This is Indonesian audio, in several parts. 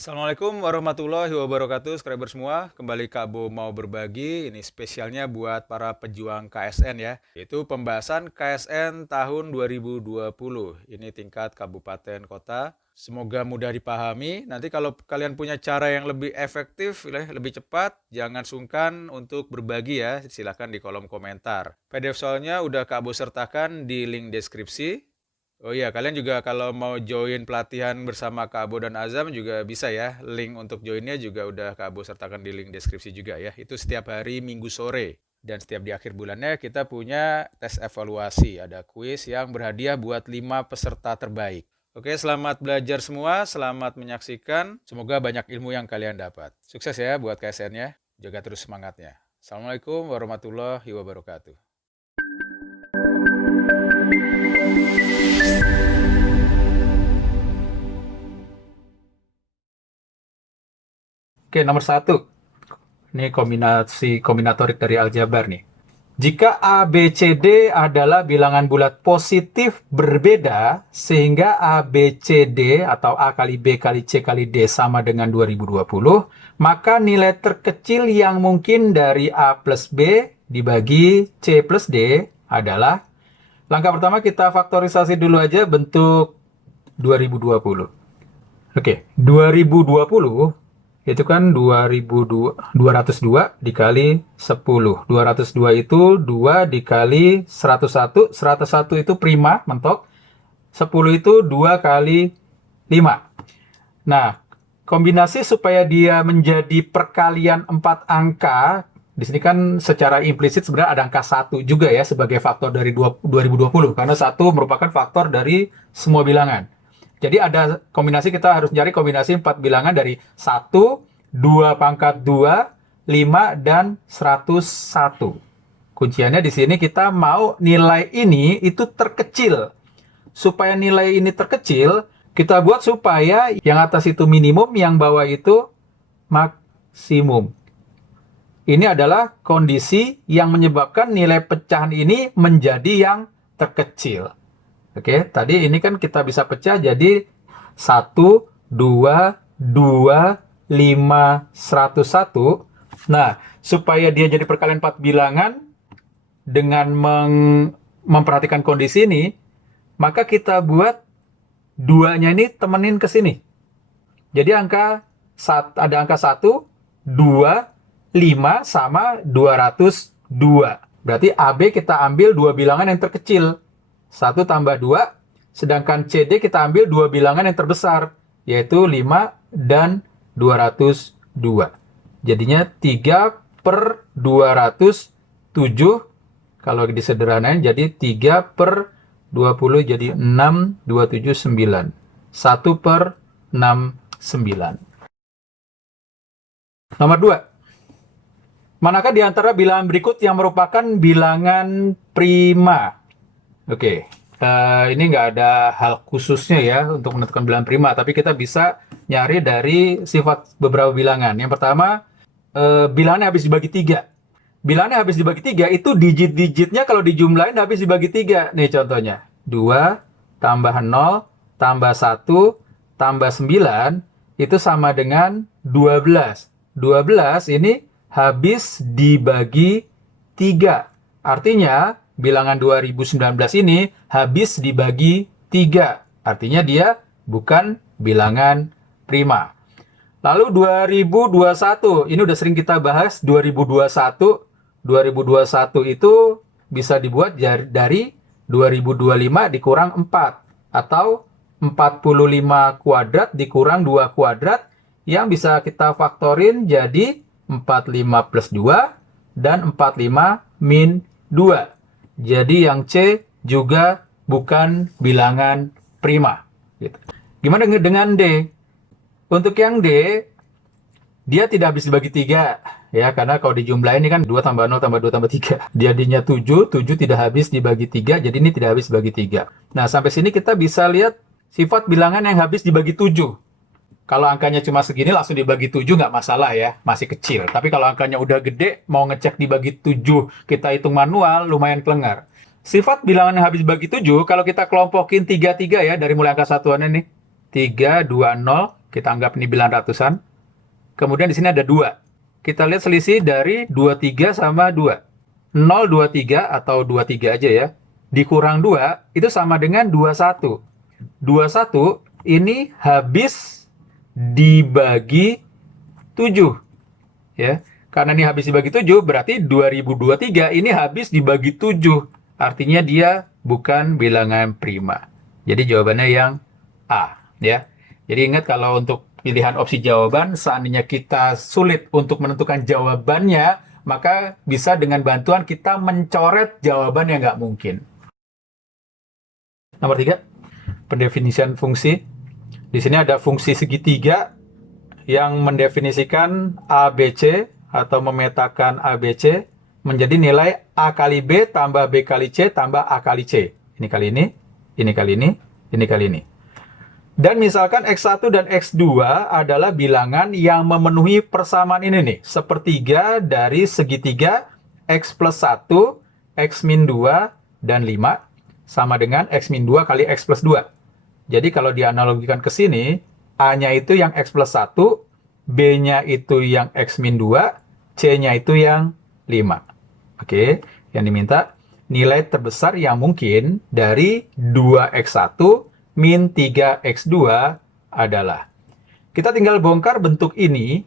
Assalamualaikum warahmatullahi wabarakatuh, subscriber semua. Kembali Kak Bo mau berbagi, ini spesialnya buat para pejuang KSN ya. Itu pembahasan KSN tahun 2020. Ini tingkat kabupaten kota. Semoga mudah dipahami. Nanti kalau kalian punya cara yang lebih efektif, lebih cepat, jangan sungkan untuk berbagi ya. Silahkan di kolom komentar. PDF soalnya udah Kak Bo sertakan di link deskripsi. Oh iya, kalian juga kalau mau join pelatihan bersama Kak Abo dan Azam juga bisa ya. Link untuk joinnya juga udah Kak Abo sertakan di link deskripsi juga ya. Itu setiap hari Minggu sore. Dan setiap di akhir bulannya kita punya tes evaluasi. Ada kuis yang berhadiah buat 5 peserta terbaik. Oke, selamat belajar semua. Selamat menyaksikan. Semoga banyak ilmu yang kalian dapat. Sukses ya buat KSN-nya. Jaga terus semangatnya. Assalamualaikum warahmatullahi wabarakatuh. Oke, nomor satu. Ini kombinatorik dari aljabar nih. Jika A, B, C, D adalah bilangan bulat positif berbeda, sehingga A, B, C, D atau A kali B kali C kali D sama dengan 2020, maka nilai terkecil yang mungkin dari A plus B dibagi C plus D adalah, langkah pertama kita faktorisasi dulu aja bentuk 2020. Oke, 2020 itu kan 202 dikali 10. 202 itu 2 dikali 101. 101 itu prima, mentok. 10 itu 2 kali 5. Nah, kombinasi supaya dia menjadi perkalian 4 angka, di sini kan secara implisit sebenarnya ada angka 1 juga ya sebagai faktor dari 2020. Karena 1 merupakan faktor dari semua bilangan. Jadi ada kombinasi, kita harus cari kombinasi 4 bilangan dari 1, 2 pangkat 2, 5, dan 101. Kunciannya di sini kita mau nilai ini itu terkecil. Supaya nilai ini terkecil, kita buat supaya yang atas itu minimum, yang bawah itu maksimum. Ini adalah kondisi yang menyebabkan nilai pecahan ini menjadi yang terkecil. Oke, tadi ini kan kita bisa pecah jadi 1, 2, 2, 5, 101. Nah, supaya dia jadi perkalian 4 bilangan dengan memperhatikan kondisi ini, maka kita buat 2-nya ini temenin ke sini. Jadi ada angka 1, 2, 5 sama 202. Berarti AB kita ambil 2 bilangan yang terkecil. 1 tambah 2, sedangkan CD kita ambil 2 bilangan yang terbesar, yaitu 5 dan 202. Jadinya 3 per 207, kalau disederhanain jadi 3 per 20 jadi 6, 27, 9. 1 per 6, 9. Nomor 2. Manakah di antara bilangan berikut yang merupakan bilangan prima? Oke, ini nggak ada hal khususnya ya untuk menentukan bilangan prima, tapi kita bisa nyari dari sifat beberapa bilangan. Yang pertama, bilangannya habis dibagi 3. Bilangannya habis dibagi 3 itu digit-digitnya kalau dijumlahin habis dibagi 3. Nih contohnya, 2 tambah 0 tambah 1 tambah 9 itu sama dengan 12. 12 ini habis dibagi 3. Artinya, bilangan 2019 ini habis dibagi 3. Artinya dia bukan bilangan prima. Lalu 2021, ini udah sering kita bahas. 2021 itu bisa dibuat dari 2025 dikurang 4. Atau 45 kuadrat dikurang 2 kuadrat yang bisa kita faktorin jadi 45 plus 2 dan 45 min 2. Jadi yang C juga bukan bilangan prima. Gitu. Gimana dengan D? Untuk yang D, dia tidak habis dibagi 3. Ya, karena kalau dijumlahin ini kan 2 tambah 0 tambah 2 tambah 3. Jadinya 7 tidak habis dibagi 3, jadi ini tidak habis dibagi 3. Nah, sampai sini kita bisa lihat sifat bilangan yang habis dibagi 7. Kalau angkanya cuma segini langsung dibagi 7 nggak masalah ya, masih kecil. Tapi kalau angkanya udah gede, mau ngecek dibagi 7, kita hitung manual, lumayan kelengar. Sifat bilangan yang habis dibagi 7, kalau kita kelompokin 3-3 ya, dari mulai angka satuannya nih. 3, 2, 0, Kita anggap ini bilangan ratusan. Kemudian di sini ada 2. Kita lihat selisih dari 23 sama 2. 0,23 atau 23 aja ya. Dikurang 2 itu sama dengan 21. 21 ini habis dibagi 7. Ya. Karena ini habis dibagi 7, berarti 2023 ini habis dibagi 7. Artinya dia bukan bilangan prima. Jadi jawabannya yang A. Ya. Jadi ingat kalau untuk pilihan opsi jawaban, seandainya kita sulit untuk menentukan jawabannya, maka bisa dengan bantuan kita mencoret jawaban yang nggak mungkin. Nomor 3, pendefinisian fungsi. Di sini ada fungsi segitiga yang mendefinisikan ABC atau memetakan ABC menjadi nilai A kali B tambah B kali C tambah A kali C. Ini kali ini, ini kali ini, ini kali ini. Dan misalkan X1 dan X2 adalah bilangan yang memenuhi persamaan ini nih. Sepertiga dari segitiga X plus 1, X min 2, dan 5 sama dengan X min 2 kali X plus 2. Jadi kalau dianalogikan ke sini, A-nya itu yang X plus 1, B-nya itu yang X min 2, C-nya itu yang 5. Oke, yang diminta nilai terbesar yang mungkin dari 2X1 min 3X2 adalah. Kita tinggal bongkar bentuk ini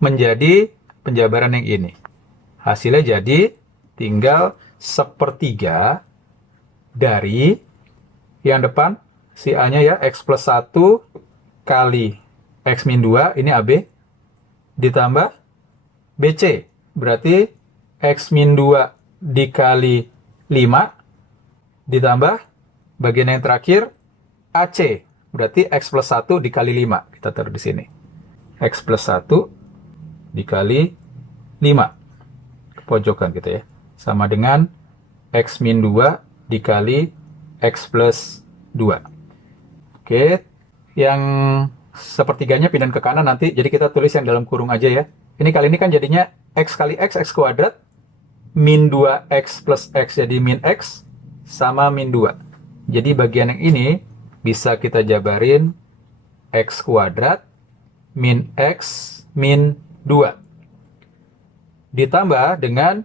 menjadi penjabaran yang ini. Hasilnya jadi tinggal sepertiga dari yang depan, si A-nya ya, X plus 1 kali X min 2, ini AB, ditambah BC. Berarti X min 2 dikali 5, ditambah bagian yang terakhir, AC, berarti X plus 1 dikali 5. Kita taruh di sini. X plus 1 dikali 5. Ke pojokan gitu ya. Sama dengan X min 2 dikali X plus 2. Oke, yang sepertiganya pindahin ke kanan nanti. Jadi kita tulis yang dalam kurung aja ya. Ini kali ini kan jadinya X kali X, X kuadrat. Min 2X plus X jadi min X sama min 2. Jadi bagian yang ini bisa kita jabarin X kuadrat min X min 2. Ditambah dengan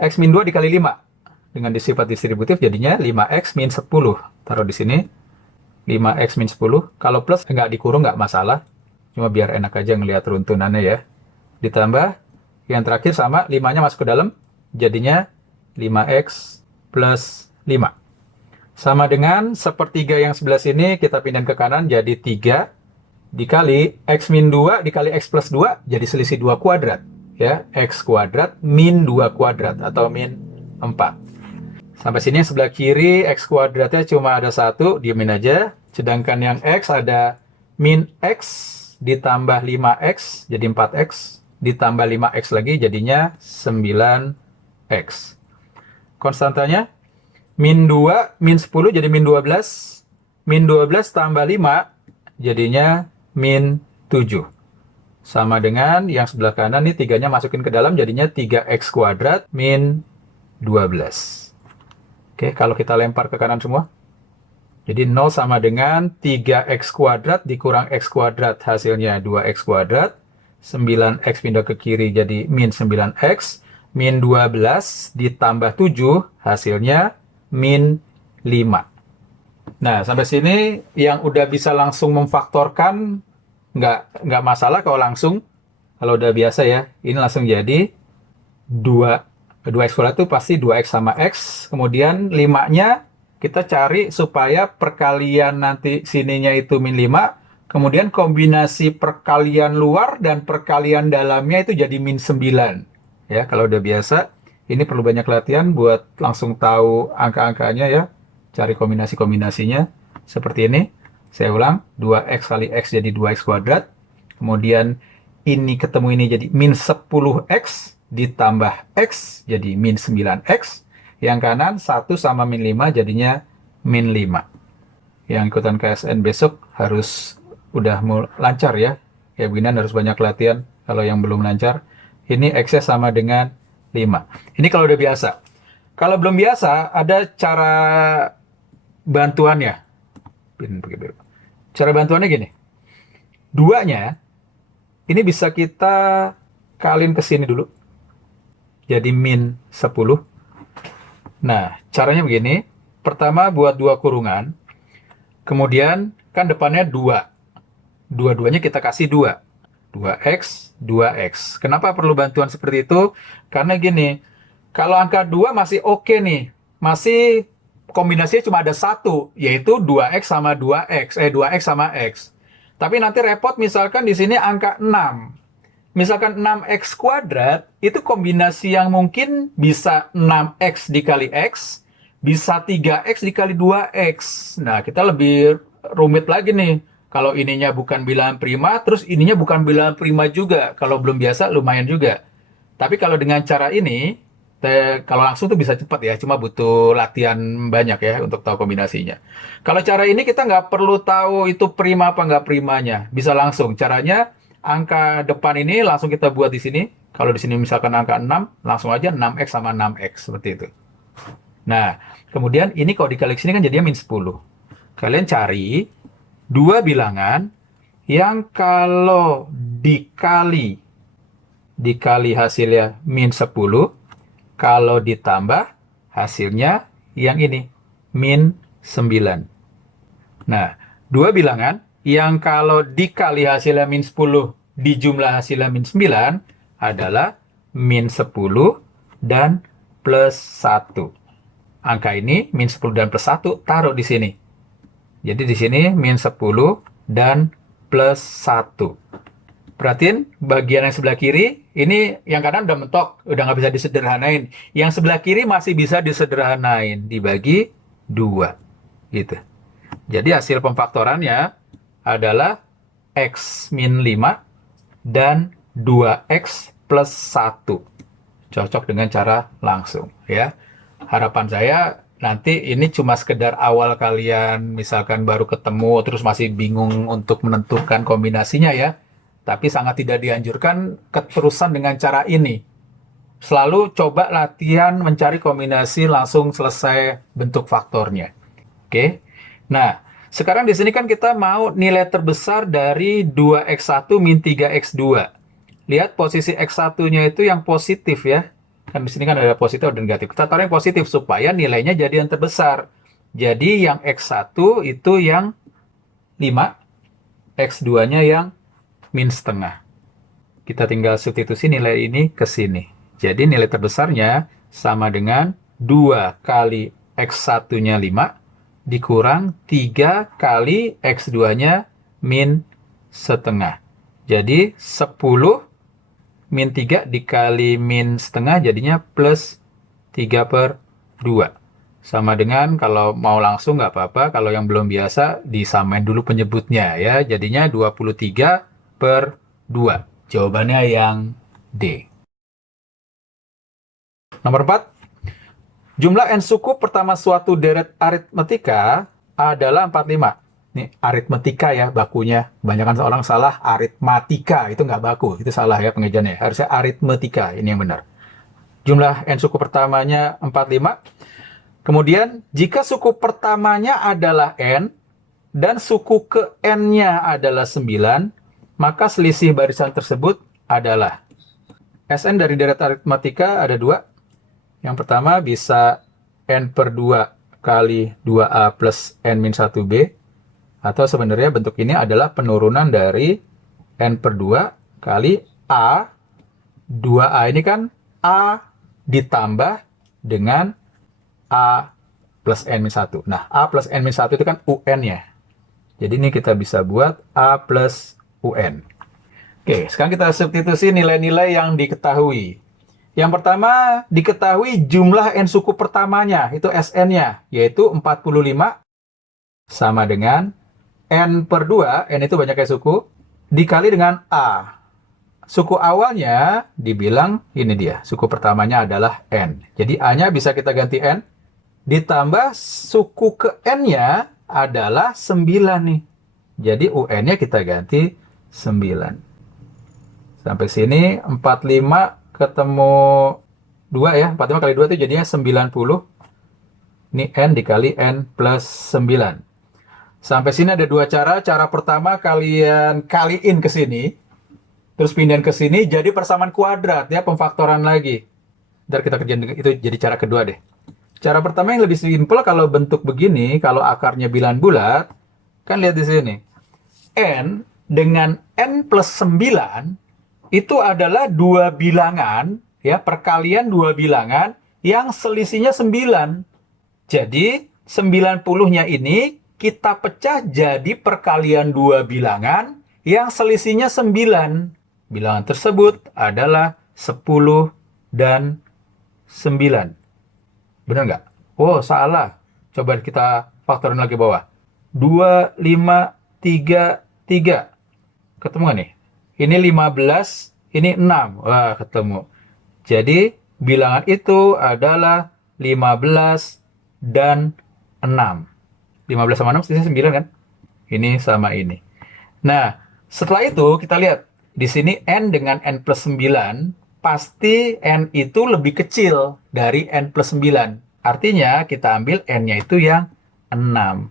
X min 2 dikali 5. Dengan sifat distributif jadinya 5X min 10. Taruh di sini. 5X min 10. Kalau plus nggak dikurung nggak masalah. Cuma biar enak aja ngelihat runtunannya ya. Ditambah yang terakhir sama 5-nya masuk ke dalam. Jadinya 5X plus 5. Sama dengan sepertiga yang sebelah sini kita pindahin ke kanan jadi 3 dikali X min 2 dikali X plus 2 jadi selisih 2 kuadrat. Ya, X kuadrat min 2 kuadrat atau min 4. Sampai sini yang sebelah kiri X kuadratnya cuma ada 1, diemin aja. Sedangkan yang X ada min X ditambah 5X jadi 4X. Ditambah 5X lagi jadinya 9X. Konstantanya min 2, min 10 jadi min 12. Min 12 tambah 5 jadinya min 7. Sama dengan yang sebelah kanan nih, 3-nya masukin ke dalam jadinya 3X kuadrat min 12. Oke, kalau kita lempar ke kanan semua. Jadi 0 sama dengan 3X kuadrat dikurang X kuadrat hasilnya 2X kuadrat. 9X pindah ke kiri jadi min 9X. Min 12 ditambah 7 hasilnya min 5. Nah, sampai sini yang udah bisa langsung memfaktorkan nggak masalah kalau langsung. Kalau udah biasa ya, ini langsung jadi 2X kuadrat itu pasti 2X sama X. Kemudian 5-nya kita cari supaya perkalian nanti sininya itu min 5. Kemudian kombinasi perkalian luar dan perkalian dalamnya itu jadi min 9. Ya, kalau udah biasa. Ini perlu banyak latihan buat langsung tahu angka-angkanya ya. Cari kombinasi-kombinasinya. Seperti ini. Saya ulang. 2X kali X jadi 2X kuadrat. Kemudian ini ketemu ini jadi min 10X. Ditambah X jadi min 9X. Yang kanan 1 sama min 5 jadinya min 5. Yang ikutan KSN besok harus udah lancar ya. Ya beginian harus banyak latihan. Kalau yang belum lancar. Ini X-nya sama dengan 5. Ini kalau udah biasa. Kalau belum biasa, ada cara bantuannya. Cara bantuannya gini. 2-nya, ini bisa kita kaliin ke sini dulu. Jadi min 10. Nah, caranya begini. Pertama buat 2 kurungan. Kemudian kan depannya 2. Dua-duanya kita kasih 2. 2x, 2x. Kenapa perlu bantuan seperti itu? Karena gini, kalau angka 2 masih oke nih. Masih kombinasinya cuma ada satu, yaitu 2x sama 2x. 2x sama x. Tapi nanti repot misalkan di sini angka 6. Misalkan 6x kuadrat, itu kombinasi yang mungkin bisa 6x dikali x, bisa 3x dikali 2x. Nah, kita lebih rumit lagi nih. Kalau ininya bukan bilangan prima, terus ininya bukan bilangan prima juga. Kalau belum biasa, lumayan juga. Tapi kalau dengan cara ini, kalau langsung tuh bisa cepat ya. Cuma butuh latihan banyak ya untuk tahu kombinasinya. Kalau cara ini kita nggak perlu tahu itu prima apa nggak primanya. Bisa langsung. Caranya, angka depan ini langsung kita buat di sini. Kalau di sini misalkan angka 6, langsung aja 6x sama 6x. Seperti itu. Nah, kemudian ini kalau dikali sini kan jadinya min 10. Kalian cari dua bilangan yang kalau dikali hasilnya min 10, kalau ditambah hasilnya yang ini, min 9. Nah, dua bilangan yang kalau dikali hasilnya min 10 dijumlah hasilnya min 9 adalah min 10 dan plus 1. Angka ini min 10 dan plus 1 taruh di sini. Jadi di sini min 10 dan plus 1. Perhatiin bagian yang sebelah kiri, ini yang kanan udah mentok, udah nggak bisa disederhanain. Yang sebelah kiri masih bisa disederhanain, dibagi 2. Gitu. Jadi hasil pemfaktorannya adalah x min 5 dan 2x plus 1. Cocok dengan cara langsung. Ya. Harapan saya nanti ini cuma sekedar awal kalian misalkan baru ketemu terus masih bingung untuk menentukan kombinasinya ya. Tapi sangat tidak dianjurkan keterusan dengan cara ini. Selalu coba latihan mencari kombinasi langsung selesai bentuk faktornya. Oke. Nah, sekarang di sini kan kita mau nilai terbesar dari 2x1 min 3x2. Lihat posisi x1-nya itu yang positif ya. Kan di sini kan ada positif dan negatif. Kita taruh yang positif supaya nilainya jadi yang terbesar. Jadi yang x1 itu yang 5, x2-nya yang min setengah. Kita tinggal substitusi nilai ini ke sini. Jadi nilai terbesarnya sama dengan 2 kali x1-nya 5 dikurang 3 kali x2-nya min setengah. Jadi 10 min 3 dikali min setengah jadinya plus 3/2. Sama dengan kalau mau langsung nggak apa-apa. Kalau yang belum biasa disamain dulu penyebutnya ya. Jadinya 23/2. Jawabannya yang D. Nomor 4. Jumlah n suku pertama suatu deret aritmetika adalah 45. Ini aritmetika ya bakunya. Kebanyakan orang salah aritmatika. Itu nggak baku. Itu salah ya pengejaannya. Harusnya aritmetika. Ini yang benar. Jumlah n suku pertamanya 45. Kemudian, jika suku pertamanya adalah n, dan suku ke n-nya adalah 9, maka selisih barisan tersebut adalah Sn dari deret aritmatika ada 2. Yang pertama bisa n/2 kali 2a plus n-1b. Atau sebenarnya bentuk ini adalah penurunan dari n/2 kali a. 2a ini kan a ditambah dengan a plus n-1. Nah, a plus n-1 itu kan un-nya. Jadi ini kita bisa buat a plus un. Oke, sekarang kita substitusi nilai-nilai yang diketahui. Yang pertama, diketahui jumlah n suku pertamanya, itu Sn-nya, yaitu 45 sama dengan n/2, n itu banyaknya suku, dikali dengan a. Suku awalnya dibilang, ini dia, suku pertamanya adalah n. Jadi a-nya bisa kita ganti n, ditambah suku ke n-nya adalah 9 nih. Jadi un-nya kita ganti 9. Sampai sini 45 ketemu 2 ya. 45 kali 2 itu jadinya 90. Ini n dikali n plus 9. Sampai sini ada dua cara. Cara pertama kalian kaliin ke sini, terus pindahin ke sini jadi persamaan kuadrat ya, pemfaktoran lagi. Ntar kita kerjain itu jadi cara kedua deh. Cara pertama yang lebih simpel kalau bentuk begini, kalau akarnya bilangan bulat, kan lihat di sini. N dengan N plus 9 itu adalah dua bilangan, ya, perkalian dua bilangan yang selisihnya 9. Jadi 90-nya ini kita pecah jadi perkalian dua bilangan yang selisihnya 9. Bilangan tersebut adalah 10 dan 9. Benar nggak? Oh, salah. Coba kita faktorin lagi bawah. 2, 5, 3, 3. Ketemu nggak nih? Ini 15, ini 6. Wah, ketemu. Jadi, bilangan itu adalah 15 dan 6. 15 sama 6 selisih 9 kan? Ini sama ini. Nah, setelah itu kita lihat. Di sini N dengan N plus 9, pasti N itu lebih kecil dari N plus 9. Artinya kita ambil N-nya itu yang 6.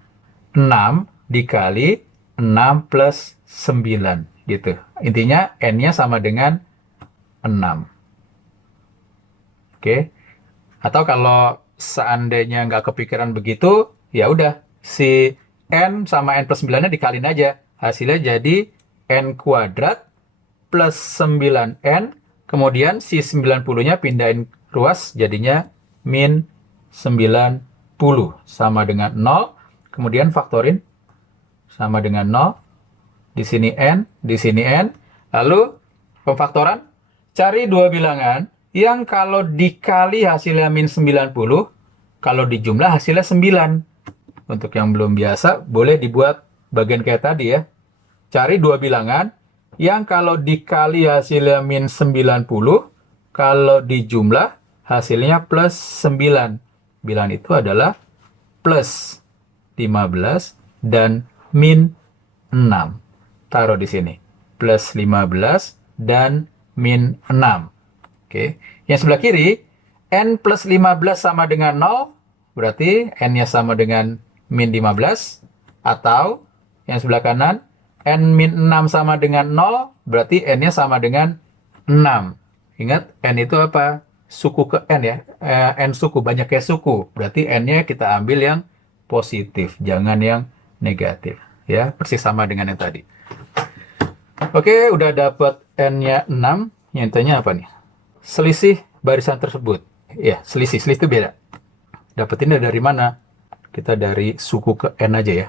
6 dikali 6 plus 9. Gitu. Intinya N-nya sama dengan 6. Oke. Atau kalau seandainya nggak kepikiran begitu, ya udah. Si N sama N plus 9-nya dikaliin aja. Hasilnya jadi N kuadrat plus 9N. Kemudian si 90-nya pindahin ruas jadinya min 90 sama dengan 0. Kemudian faktorin sama dengan 0. Di sini N, di sini N. Lalu pemfaktoran, cari dua bilangan yang kalau dikali hasilnya min 90, kalau dijumlah hasilnya 9. Untuk yang belum biasa, boleh dibuat bagian kayak tadi ya. Cari dua bilangan yang kalau dikali hasilnya min 90, kalau dijumlah hasilnya plus 9. Bilangan itu adalah plus 15 dan min 6. Taruh di sini. Plus 15 dan min 6. Oke. Yang sebelah kiri, N plus 15 sama dengan 0. Berarti N-nya sama dengan min 15. Atau yang sebelah kanan, N min 6 sama dengan 0. Berarti N-nya sama dengan 6. Ingat, N itu apa? Suku ke N ya. N suku, banyak kayak suku. Berarti N-nya kita ambil yang positif. Jangan yang negatif. Ya, persis sama dengan yang tadi. Oke, udah dapat N-nya 6. Yang tanya apa nih? Selisih barisan tersebut. Ya, selisih itu beda. Dapetinnya dari mana? Kita dari suku ke N aja ya.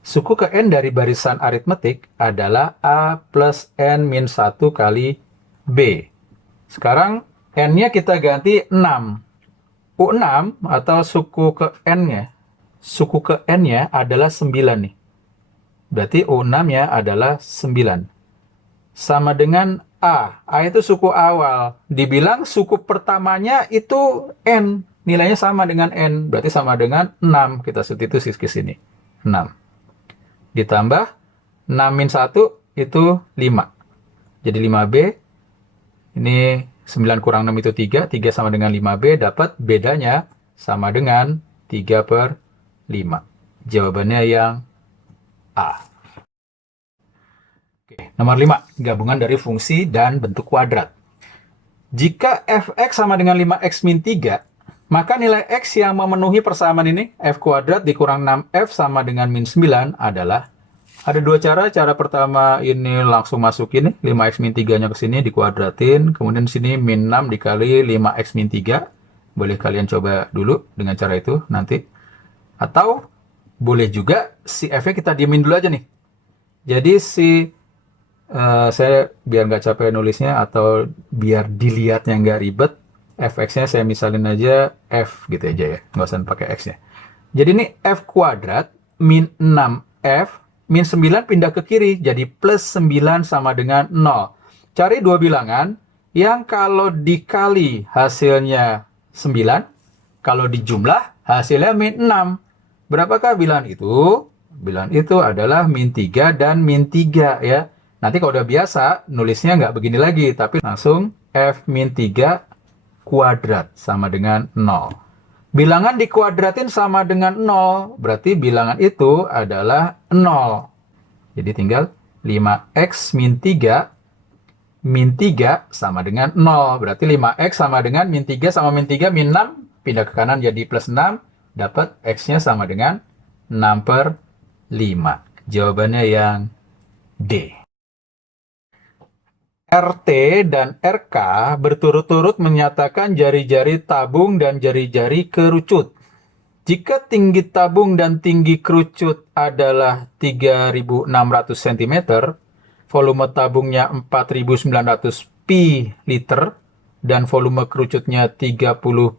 Suku ke N dari barisan aritmetik adalah A plus N min 1 kali B. Sekarang N-nya kita ganti 6. U6 atau suku ke N-nya. Suku ke N-nya adalah 9 nih. Berarti U6-nya adalah 9. Sama dengan A. A itu suku awal. Dibilang suku pertamanya itu N. Nilainya sama dengan N. Berarti sama dengan 6. Kita substitusi ke sini. 6. Ditambah 6 min 1 itu 5. Jadi 5B. Ini 9 kurang 6 itu 3. 3 sama dengan 5B. Dapat bedanya sama dengan 3 per 5. Jawabannya yang A. Oke, nomor 5. Gabungan dari fungsi dan bentuk kuadrat. Jika fx sama dengan 5x min 3, maka nilai x yang memenuhi persamaan ini, f kuadrat dikurang 6f sama dengan min 9 adalah, ada dua cara. Cara pertama ini langsung masukin 5x min 3-nya ke sini dikuadratin. Kemudian di sini min 6 dikali 5x min 3. Boleh kalian coba dulu dengan cara itu nanti. Atau boleh juga si f-nya kita diemin dulu aja nih. Jadi si saya biar nggak capek nulisnya atau biar dilihatnya nggak ribet, fx-nya saya misalin aja f gitu aja ya, nggak usah pakai x-nya. Jadi ini f kuadrat min 6f min 9 pindah ke kiri, jadi plus 9 sama dengan 0. Cari dua bilangan yang kalau dikali hasilnya 9, kalau dijumlah hasilnya min 6. Berapakah bilangan itu? Bilangan itu adalah min 3 dan min 3 ya. Nanti kalau udah biasa, nulisnya nggak begini lagi, tapi langsung f min 3 kuadrat sama dengan 0. Bilangan dikuadratin sama dengan 0, berarti bilangan itu adalah 0. Jadi tinggal 5x min 3, min 3 sama dengan 0. Berarti 5x sama dengan min 3 sama min 3, min 6, pindah ke kanan jadi plus 6, dapat x-nya sama dengan 6/5. Jawabannya yang D. RT dan RK berturut-turut menyatakan jari-jari tabung dan jari-jari kerucut. Jika tinggi tabung dan tinggi kerucut adalah 3.600 cm, volume tabungnya 4.900 pi liter, dan volume kerucutnya 30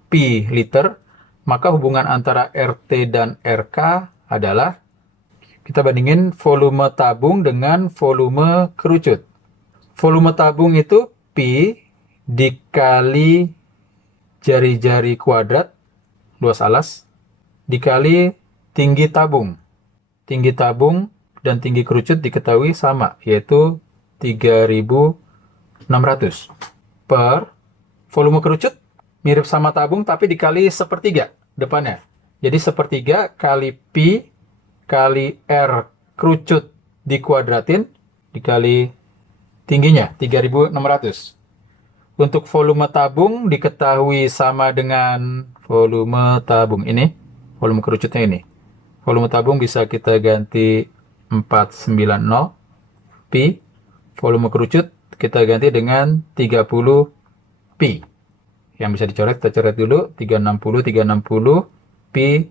pi liter, maka hubungan antara RT dan RK adalah, kita bandingin volume tabung dengan volume kerucut. Volume tabung itu pi dikali jari-jari kuadrat, luas alas, dikali tinggi tabung. Tinggi tabung dan tinggi kerucut diketahui sama, yaitu 3.600 per volume kerucut mirip sama tabung tapi dikali sepertiga depannya. Jadi sepertiga kali pi kali r kerucut dikuadratin dikali tingginya 3.600. Untuk volume tabung diketahui sama dengan volume tabung ini, volume kerucutnya ini. Volume tabung bisa kita ganti 490 pi, volume kerucut kita ganti dengan 30 pi. Yang bisa dicoret, kita coret dulu, 360 pi,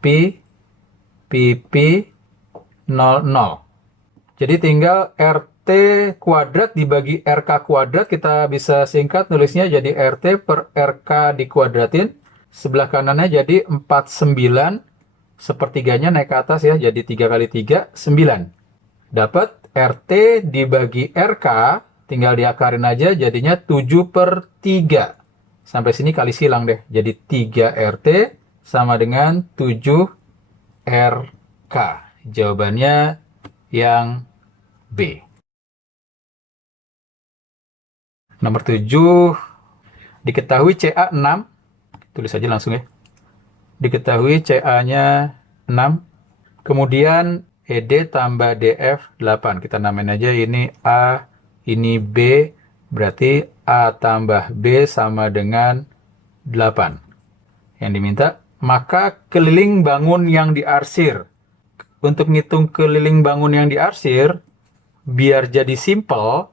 pi, pi, pi, 00. Jadi tinggal RT kuadrat dibagi RK kuadrat, kita bisa singkat nulisnya jadi RT per RK dikuadratin. Sebelah kanannya jadi 49, sepertiganya naik ke atas ya, jadi 3 kali 3, 9. Dapat RT dibagi RK, tinggal diakarin aja, jadinya 7/3. Sampai sini kali silang deh, jadi 3 RT sama dengan 7 RK. Jawabannya yang B. Nomor 7, diketahui CA 6, tulis aja langsung ya. Diketahui CA-nya 6, kemudian ED tambah DF 8. Kita namain aja ini A, ini B, berarti A tambah B sama dengan 8. Yang diminta, maka keliling bangun yang diarsir. Untuk ngitung keliling bangun yang diarsir, biar jadi simple,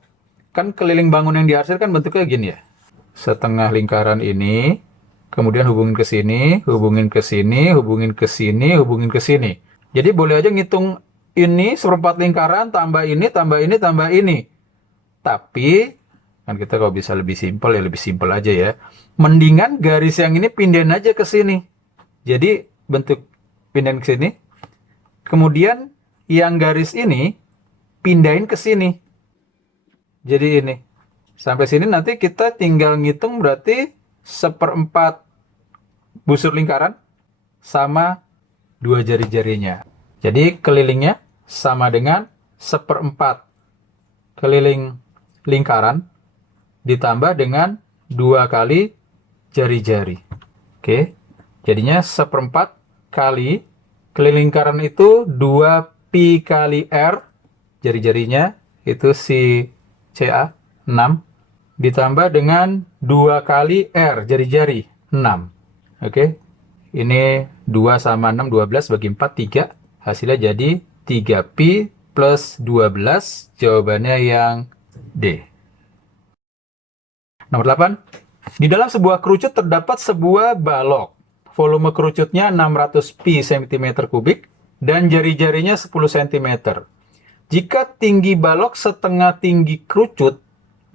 kan keliling bangun yang diarsir kan bentuknya gini ya. Setengah lingkaran ini, kemudian hubungin ke sini, hubungin ke sini, hubungin ke sini, hubungin ke sini. Jadi boleh aja ngitung ini seperempat lingkaran, tambah ini, tambah ini, tambah ini. Tapi, kan kita kalau bisa lebih simpel ya lebih simpel aja ya. Mendingan garis yang ini pindahin aja ke sini. Jadi bentuk pindahin ke sini. Kemudian yang garis ini pindahin ke sini. Jadi ini. Sampai sini nanti kita tinggal ngitung berarti 1/4 busur lingkaran sama 2 jari-jarinya. Jadi kelilingnya sama dengan 1/4 keliling lingkaran ditambah dengan 2 kali jari-jari. Oke. Jadinya 1/4 kali keliling lingkaran itu 2 pi kali r, jari-jarinya itu si CA 6, ditambah dengan 2 kali R, jari-jari 6. Oke, ini 2 sama 6, 12 bagi 4, 3. Hasilnya jadi 3 pi plus 12, jawabannya yang D. Nomor 8, di dalam sebuah kerucut terdapat sebuah balok. Volume kerucutnya 600 pi cm kubik dan jari-jarinya 10 cm. Jika tinggi balok setengah tinggi kerucut,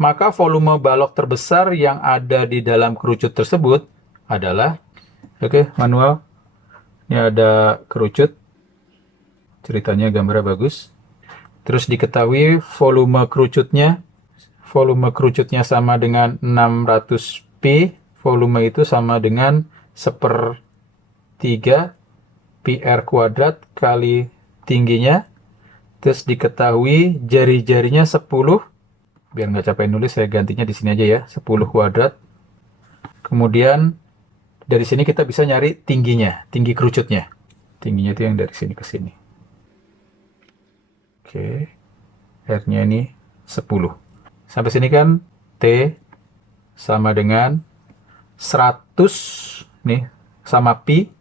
maka volume balok terbesar yang ada di dalam kerucut tersebut adalah, oke, manual. Ini ada kerucut. Ceritanya gambarnya bagus. Terus diketahui volume kerucutnya sama dengan 600 pi. Volume itu sama dengan 1/3 pi r kuadrat kali tingginya. Terus diketahui jari-jarinya 10. Biar nggak capek nulis, saya gantinya di sini aja ya. 10 kuadrat. Kemudian Dari sini kita bisa nyari tingginya, tinggi kerucutnya. Tingginya itu yang dari sini ke sini. Oke, R-nya ini 10. Sampai sini kan T sama dengan 100 nih sama pi.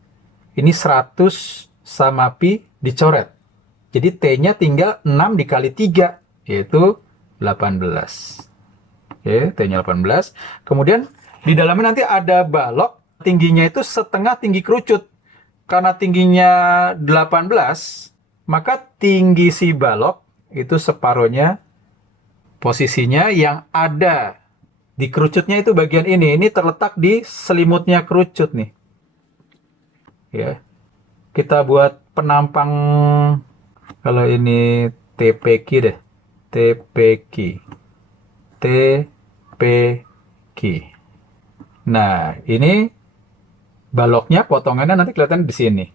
Ini 100 sama pi dicoret. Jadi T-nya tinggal 6 dikali 3, yaitu 18. Oke, T-nya 18. Kemudian di dalamnya nanti ada balok, tingginya itu setengah tinggi kerucut. Karena tingginya 18, maka tinggi si balok itu separuhnya posisinya yang ada di kerucutnya itu bagian ini. Ini terletak di selimutnya kerucut nih. Ya. Kita buat penampang, kalau ini TPQ deh. TPQ. TPQ. Nah, ini baloknya potongannya nanti kelihatan di sini.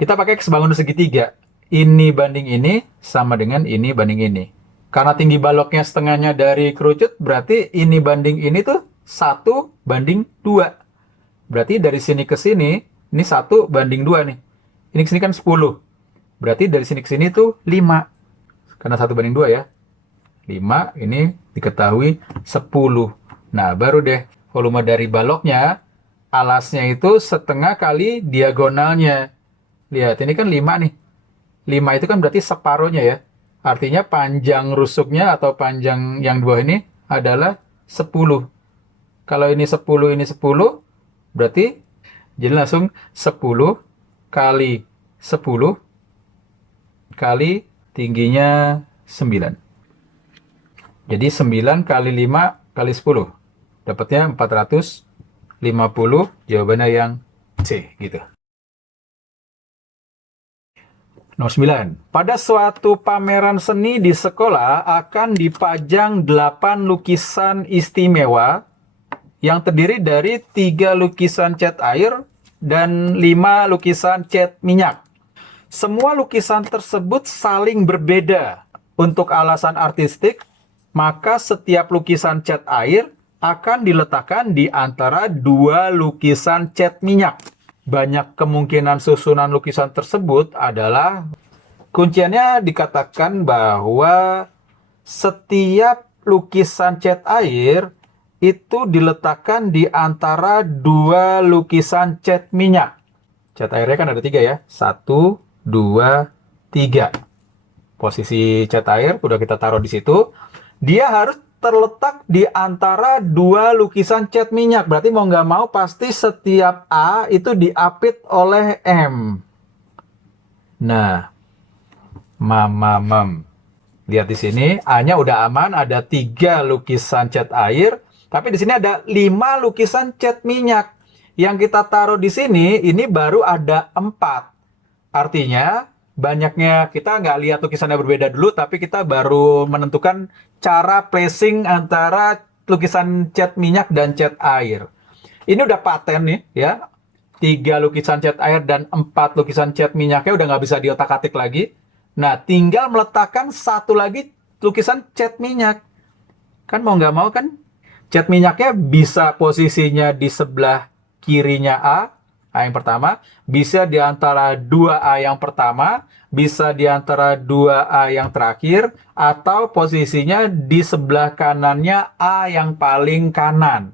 Kita pakai kesebangunan segitiga. Ini banding ini sama dengan ini banding ini. Karena tinggi baloknya setengahnya dari kerucut, berarti ini banding ini tuh 1 banding 2. Berarti dari sini ke sini, ini 1 banding 2 nih. Ini ke sini kan 10. Berarti dari sini ke sini tuh 5. Karena 1 banding 2 ya. 5, ini diketahui 10. Nah, baru deh volume dari baloknya, alasnya itu setengah kali diagonalnya. Lihat, ini kan 5 nih. 5 itu kan berarti separuhnya ya. Artinya panjang rusuknya atau panjang yang di bawah ini adalah 10. Kalau ini 10, ini 10, berarti jadi langsung 10 kali 10 kali tingginya 9. Jadi 9 kali 5 kali 10. Dapatnya 450, jawabannya yang C gitu. Nomor 9. Pada suatu pameran seni di sekolah akan dipajang 8 lukisan istimewa yang terdiri dari 3 lukisan cat air dan 5 lukisan cat minyak. Semua lukisan tersebut saling berbeda. Untuk alasan artistik, maka setiap lukisan cat air akan diletakkan di antara 2 lukisan cat minyak. Banyak kemungkinan susunan lukisan tersebut adalah, kunciannya dikatakan bahwa setiap lukisan cat air itu diletakkan di antara 2 lukisan cat minyak. Cat airnya kan ada 3 ya. 1, 2, 3. Posisi cat air udah kita taruh di situ. Dia harus terletak di antara 2 lukisan cat minyak. Berarti mau nggak mau pasti setiap A itu diapit oleh M. Nah, lihat di sini, A-nya udah aman, ada 3 lukisan cat air, tapi di sini ada 5 lukisan cat minyak. Yang kita taruh di sini, ini baru ada 4. Artinya, banyaknya kita nggak lihat lukisannya berbeda dulu, tapi kita baru menentukan cara placing antara lukisan cat minyak dan cat air. Ini udah paten nih ya. 3 lukisan cat air dan 4 lukisan cat minyaknya udah nggak bisa diotak-atik lagi. Nah, tinggal meletakkan 1 lagi lukisan cat minyak. Kan mau nggak mau kan, cat minyaknya bisa posisinya di sebelah kirinya A yang pertama, bisa di antara 2A yang pertama, bisa di antara 2A yang terakhir, atau posisinya di sebelah kanannya A yang paling kanan.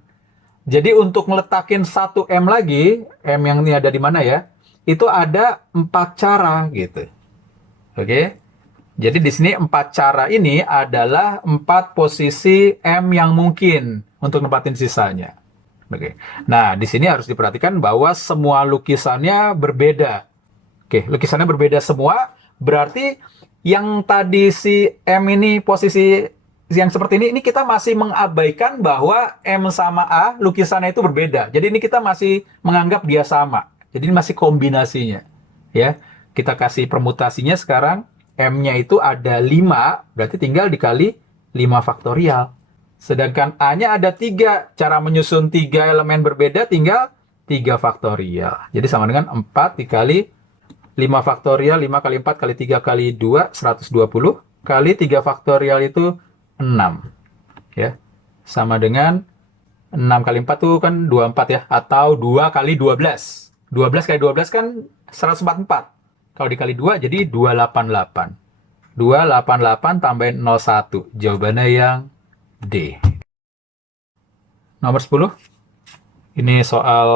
Jadi untuk ngeletakin 1M lagi, M yang ini ada di mana ya? Itu ada 4 cara gitu. Oke. Jadi di sini 4 cara ini adalah 4 posisi M yang mungkin untuk nempatin sisanya. Oke. Nah, di sini harus diperhatikan bahwa semua lukisannya berbeda. Oke, lukisannya berbeda semua, berarti yang tadi si M ini posisi yang seperti ini kita masih mengabaikan bahwa M sama A lukisannya itu berbeda. Jadi ini kita masih menganggap dia sama. Jadi ini masih kombinasinya. Ya, kita kasih permutasinya sekarang, M-nya itu ada 5, berarti tinggal dikali 5 faktorial. Sedangkan A-nya ada 3. Cara menyusun 3 elemen berbeda tinggal 3 faktorial. Jadi sama dengan 4 dikali 5 faktorial, 5 kali 4 kali 3 kali 2, 120. Kali 3 faktorial itu 6. Ya. Sama dengan 6 kali 4 tuh kan 24 ya, atau 2 kali 12. 12 kali 12 kan 144. Kalau dikali 2 jadi 288. 288 tambahin 01. Jawabannya yang D. Nomor 10. Ini soal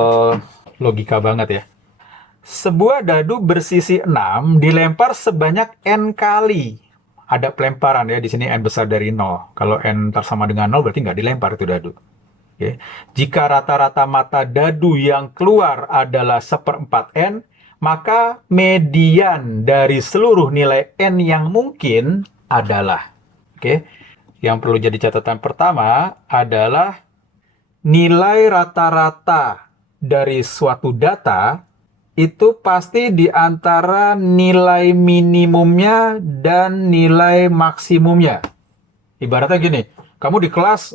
logika banget ya. Sebuah dadu bersisi 6 dilempar sebanyak N kali. Ada pelemparan ya, di sini N besar dari 0. Kalau N sama dengan 0 berarti nggak dilempar itu dadu. Oke. Jika rata-rata mata dadu yang keluar adalah 1/4 N, maka median dari seluruh nilai N yang mungkin adalah. Oke. Yang perlu jadi catatan pertama adalah nilai rata-rata dari suatu data itu pasti di antara nilai minimumnya dan nilai maksimumnya. Ibaratnya gini, kamu di kelas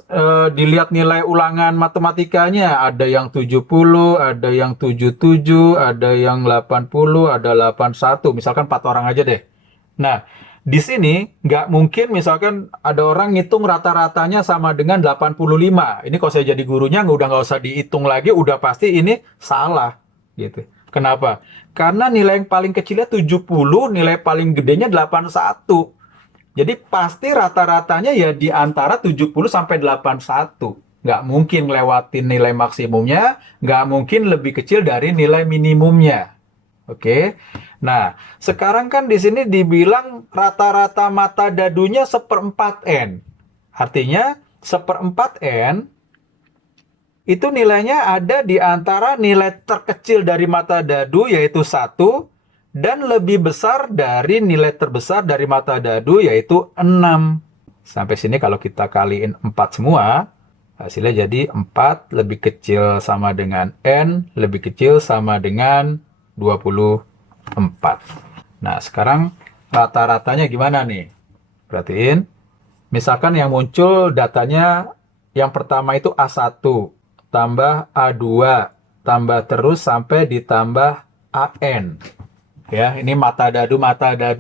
dilihat nilai ulangan matematikanya, ada yang 70, ada yang 77, ada yang 80, ada 81, misalkan 4 orang aja deh. Nah, di sini nggak mungkin misalkan ada orang ngitung rata-ratanya sama dengan 85. Ini kalau saya jadi gurunya udah nggak usah dihitung lagi, udah pasti ini salah gitu. Kenapa? Karena nilai yang paling kecilnya 70, nilai paling gedenya 81. Jadi pasti rata-ratanya ya di antara 70 sampai 81. Nggak mungkin lewatin nilai maksimumnya, nggak mungkin lebih kecil dari nilai minimumnya. Oke. Nah, sekarang kan di sini dibilang rata-rata mata dadunya 1/4 N. Artinya 1/4 N itu nilainya ada di antara nilai terkecil dari mata dadu yaitu 1 dan lebih besar dari nilai terbesar dari mata dadu yaitu 6. Sampai sini kalau kita kaliin 4 semua, hasilnya jadi 4 lebih kecil sama dengan N, lebih kecil sama dengan 24. Nah, sekarang rata-ratanya gimana nih? Perhatiin. Misalkan yang muncul datanya yang pertama itu A1, tambah A2, tambah terus sampai ditambah AN. Ya, ini mata dadu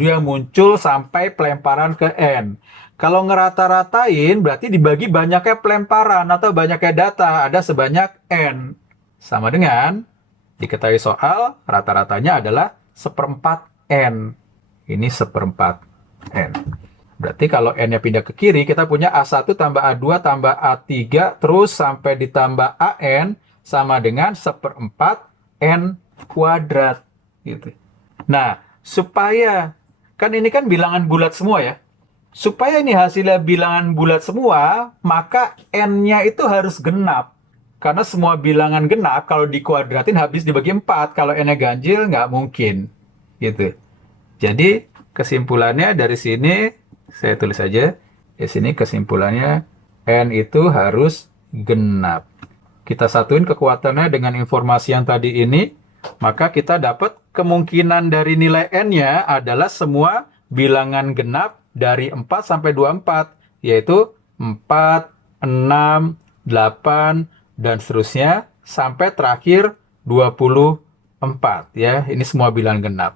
yang muncul sampai pelemparan ke N. Kalau ngerata-ratain berarti dibagi banyaknya pelemparan atau banyaknya data, ada sebanyak N. Sama dengan diketahui soal rata-ratanya adalah 1/4 N. Ini 1/4 N. Berarti kalau N-nya pindah ke kiri, kita punya A1 tambah A2 tambah A3, terus sampai ditambah AN, sama dengan 1/4 N kuadrat. Gitu. Nah, supaya, kan ini kan bilangan bulat semua ya. Supaya ini hasilnya bilangan bulat semua, maka N-nya itu harus genap. Karena semua bilangan genap, kalau dikuadratin habis dibagi 4. Kalau N-nya ganjil, nggak mungkin. Gitu. Jadi, kesimpulannya dari sini, saya tulis aja. Di sini kesimpulannya, N itu harus genap. Kita satuin kekuatannya dengan informasi yang tadi ini, maka kita dapat kemungkinan dari nilai N-nya adalah semua bilangan genap dari 4 sampai 24, yaitu 4, 6, 8, dan seterusnya, sampai terakhir 24. Ya, ini semua bilangan genap.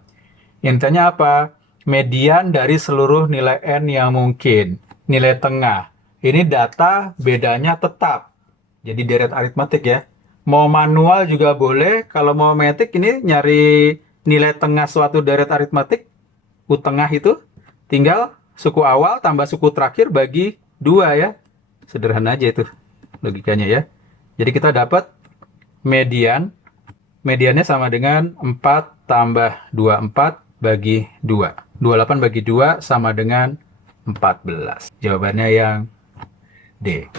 Intinya apa? Median dari seluruh nilai N yang mungkin. Nilai tengah. Ini data bedanya tetap. Jadi deret aritmatik ya. Mau manual juga boleh. Kalau mau matematik ini nyari nilai tengah suatu deret aritmatik. U tengah itu tinggal suku awal tambah suku terakhir bagi 2 ya. Sederhana aja itu logikanya ya. Jadi kita dapat median. Mediannya sama dengan 4 tambah 24 bagi 2. 28 bagi 2 sama dengan 14. Jawabannya yang D.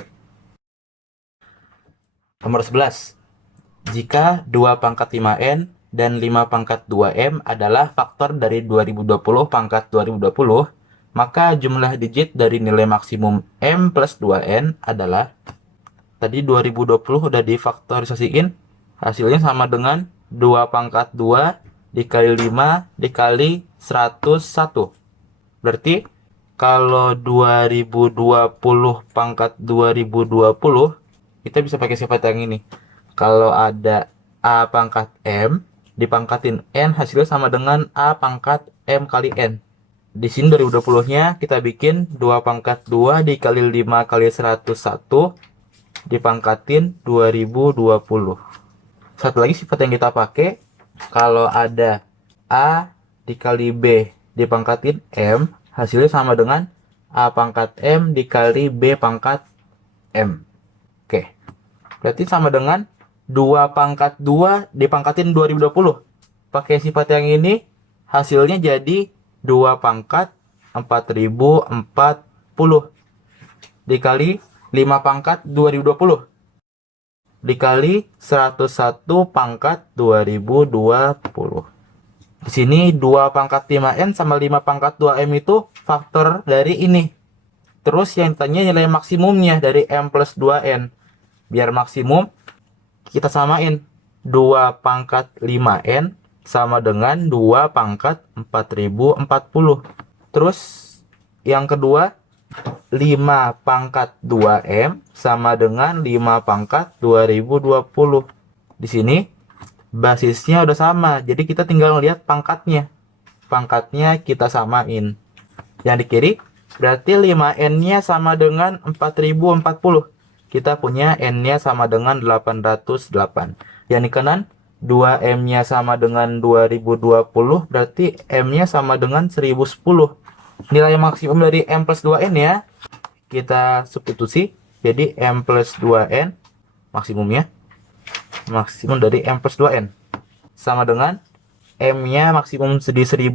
Nomor 11. Jika 2 pangkat 5N dan 5 pangkat 2M adalah faktor dari 2020 pangkat 2020, maka jumlah digit dari nilai maksimum M plus 2N adalah, tadi 2020 udah difaktorisasiin, hasilnya sama dengan 2 pangkat 2 dikali 5 dikali 101. Berarti kalau 2020 pangkat 2020, kita bisa pakai sifat yang ini. Kalau ada A pangkat M, dipangkatin N, hasilnya sama dengan A pangkat M kali N. Di sini 2020-nya kita bikin 2 pangkat 2 dikali 5 kali 101 dipangkatin 2020. Satu lagi sifat yang kita pakai, kalau ada A dikali B dipangkatin M, hasilnya sama dengan A pangkat M dikali B pangkat M. Oke, berarti sama dengan 2 pangkat 2 dipangkatin 2020. Pakai sifat yang ini, hasilnya jadi 2 pangkat 4040 dikali 5 pangkat 2020 dikali 101 pangkat 2020. Di sini 2 pangkat 5N sama 5 pangkat 2M itu faktor dari ini. Terus yang ditanya nilai maksimumnya dari M plus 2N. Biar maksimum, kita samain. 2 pangkat 5N sama dengan 2 pangkat 4040. Terus yang kedua, 5 pangkat 2M sama dengan 5 pangkat 2020. Di sini basisnya udah sama, jadi kita tinggal lihat pangkatnya. Pangkatnya kita samain. Yang di kiri berarti 5N-nya sama dengan 4040. Kita punya N-nya sama dengan 808. Yang di kanan 2M-nya sama dengan 2020, berarti M-nya sama dengan 1010. Nilai maksimum dari M plus 2N ya, kita substitusi. Jadi M plus 2N maksimumnya, maksimum dari M plus 2N sama dengan M-nya maksimum di 1010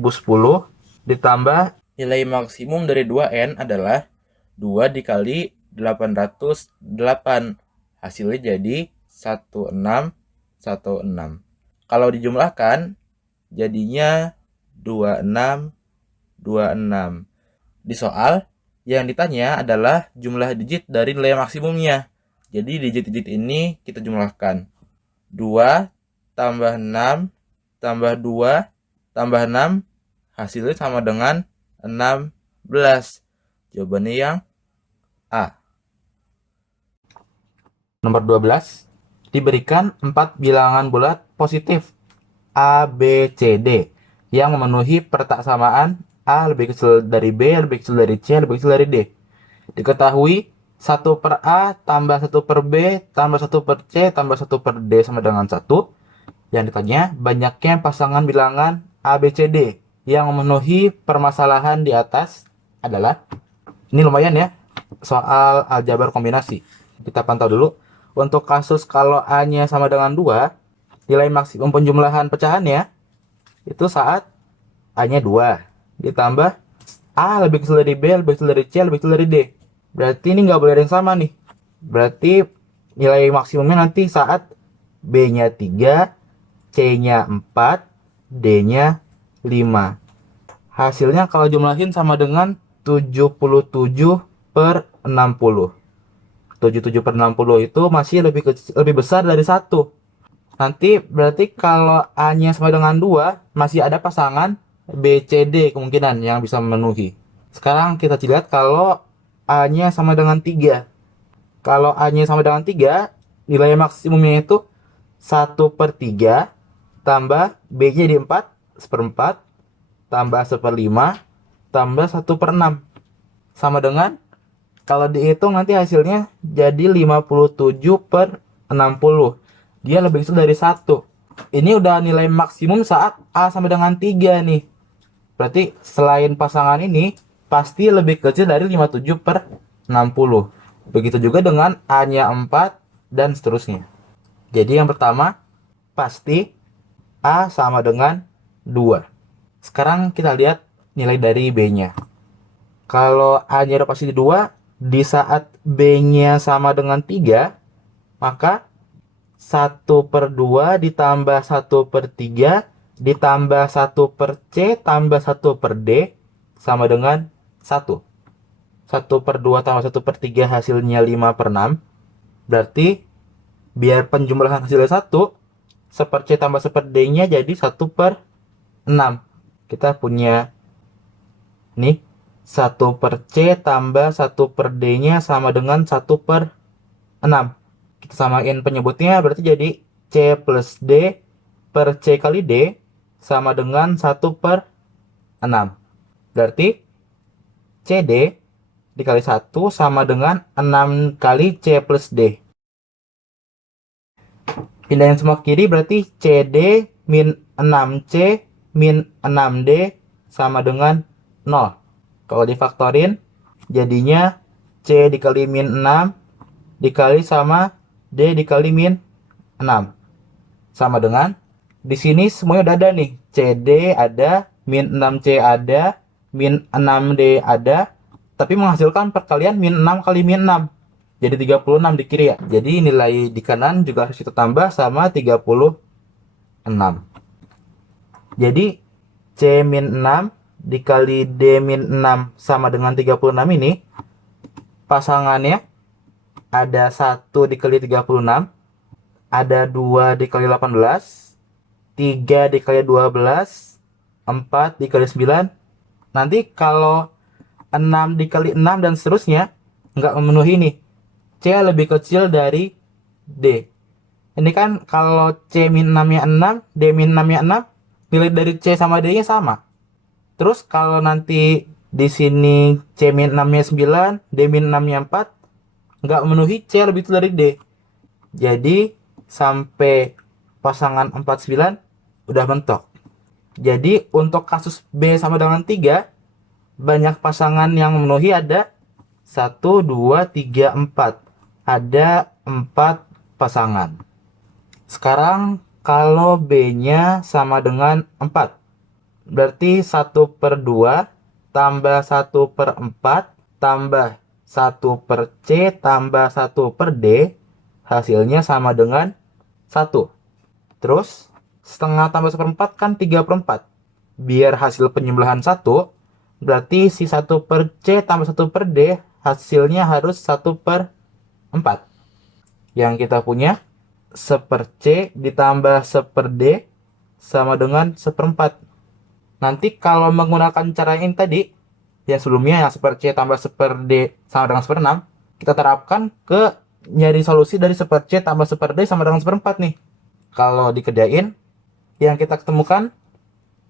ditambah nilai maksimum dari 2N adalah 2 dikali 808. Hasilnya jadi 1616. Kalau dijumlahkan jadinya 2626. Di soal yang ditanya adalah jumlah digit dari nilai maksimumnya. Jadi digit-digit ini kita jumlahkan. 2 tambah 6 tambah 2 tambah 6 hasilnya sama dengan 16. Jawabannya yang A. Nomor 12. Diberikan 4 bilangan bulat positif A, B, C, D yang memenuhi pertaksamaan A lebih kecil dari B, lebih kecil dari C, lebih kecil dari D. Diketahui 1 per A tambah 1 per B tambah 1 per C tambah 1 per D sama dengan 1. Yang ditanya banyaknya pasangan bilangan A, B, C, D yang memenuhi permasalahan di atas adalah, ini lumayan ya, soal aljabar kombinasi. Kita pantau dulu. Untuk kasus kalau A-nya sama dengan 2, nilai maksimum penjumlahan pecahannya itu saat A-nya 2 ditambah A lebih kecil dari B, lebih kecil dari C, lebih kecil dari D. Berarti ini nggak boleh ada yang sama nih. Berarti nilai maksimumnya nanti saat B-nya 3, C-nya 4, D-nya 5. Hasilnya kalau jumlahin sama dengan 77 per 60. 77 per 60 itu masih lebih besar dari 1. Nanti berarti kalau A-nya sama dengan 2, masih ada pasangan B, C, D kemungkinan yang bisa memenuhi. Sekarang kita lihat kalau A-nya sama dengan 3. Kalau A-nya sama dengan 3, nilai maksimumnya itu 1 per 3 tambah B-nya di 4, 1/4 tambah 1/5 tambah 1 per 6. Sama dengan, kalau dihitung nanti hasilnya jadi 57 per 60. Dia lebih kecil dari 1. Ini udah nilai maksimum saat A sama dengan 3 nih. Berarti selain pasangan ini pasti lebih kecil dari 57 per 60. Begitu juga dengan A-nya 4 dan seterusnya. Jadi yang pertama pasti A sama dengan 2. Sekarang kita lihat nilai dari B-nya. Kalau A-nya udah pasti 2, di saat B-nya sama dengan 3, maka 1 per 2 ditambah 1 per 3 ditambah 1 per C tambah 1 per D sama dengan 1. 1 per 2 tambah 1 per 3 hasilnya 5 per 6. Berarti biar penjumlahan hasilnya 1, 1 per C tambah 1 per D nya jadi 1 per 6. Kita punya nih 1 per C tambah 1 per D nya sama dengan 1 per 6. Kita samain penyebutnya berarti jadi C plus D per C kali D sama dengan 1 per 6. Berarti CD dikali 1 sama dengan 6 kali C plus D. Pindahin semua ke kiri berarti CD min 6C min 6D sama dengan 0. Kalau difaktorin jadinya C dikali min 6 dikali sama D dikali min 6 sama dengan, di sini semuanya udah ada nih. CD ada, min 6C ada, min 6D ada, tapi menghasilkan perkalian min 6 kali min 6. Jadi 36 di kiri ya. Jadi nilai di kanan juga harus kita tambah sama 36. Jadi C min 6 dikali D min 6 sama dengan 36 ini, pasangannya ada 1 dikali 36, ada 2 dikali 18, 3 dikali 12, 4 dikali 9. Nanti kalau 6 dikali 6 dan seterusnya nggak memenuhi nih. C lebih kecil dari D. Ini kan kalau C min 6-nya 6, D min 6-nya 6, nilai dari C sama D-nya sama. Terus kalau nanti di sini C min 6-nya 9, D min 6-nya 4, nggak memenuhi, C lebih kecil dari D. Jadi sampai pasangan 49 udah mentok. Jadi untuk kasus B sama dengan 3, banyak pasangan yang memenuhi ada 1, 2, 3, 4. Ada 4 pasangan. Sekarang kalau B-nya sama dengan 4, berarti 1/2 tambah 1/4 tambah 1/C tambah 1/D hasilnya sama dengan 1. Terus setengah tambah 1/4 kan 3/4. Biar hasil penyembelahan 1, berarti si 1/C tambah 1/D hasilnya harus 1/4. Yang kita punya 1/C ditambah 1/D sama dengan 1/4. Nanti kalau menggunakan cara ini tadi, yang sebelumnya yang 1/C tambah 1/D sama dengan 1/6, kita terapkan ke nyari solusi dari 1/C tambah 1/D sama dengan 1/4 nih. Kalau dikerjain, yang kita ketemukan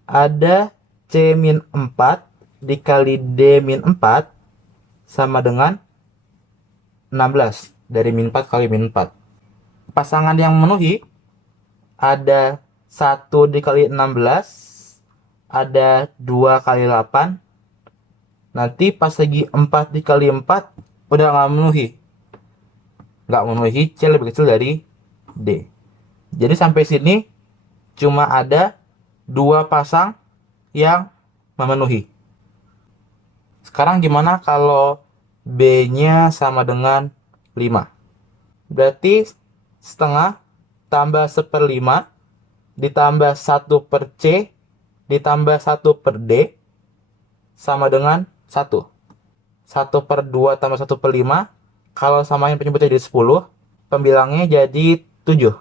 ada C min 4 dikali D min 4 sama dengan 16. Dari min 4 kali min 4. Pasangan yang memenuhi ada 1 dikali 16, ada 2 kali 8. Nanti pas lagi 4 dikali 4 udah nggak memenuhi. Nggak memenuhi, C lebih kecil dari D. Jadi sampai sini cuma ada 2 pasang yang memenuhi. Sekarang gimana kalau B-nya sama dengan 5? Berarti setengah tambah 1/5 ditambah 1/C ditambah 1/D sama dengan 1. 1/2 tambah 1/5, kalau samain penyebutnya jadi 10, pembilangnya jadi 7.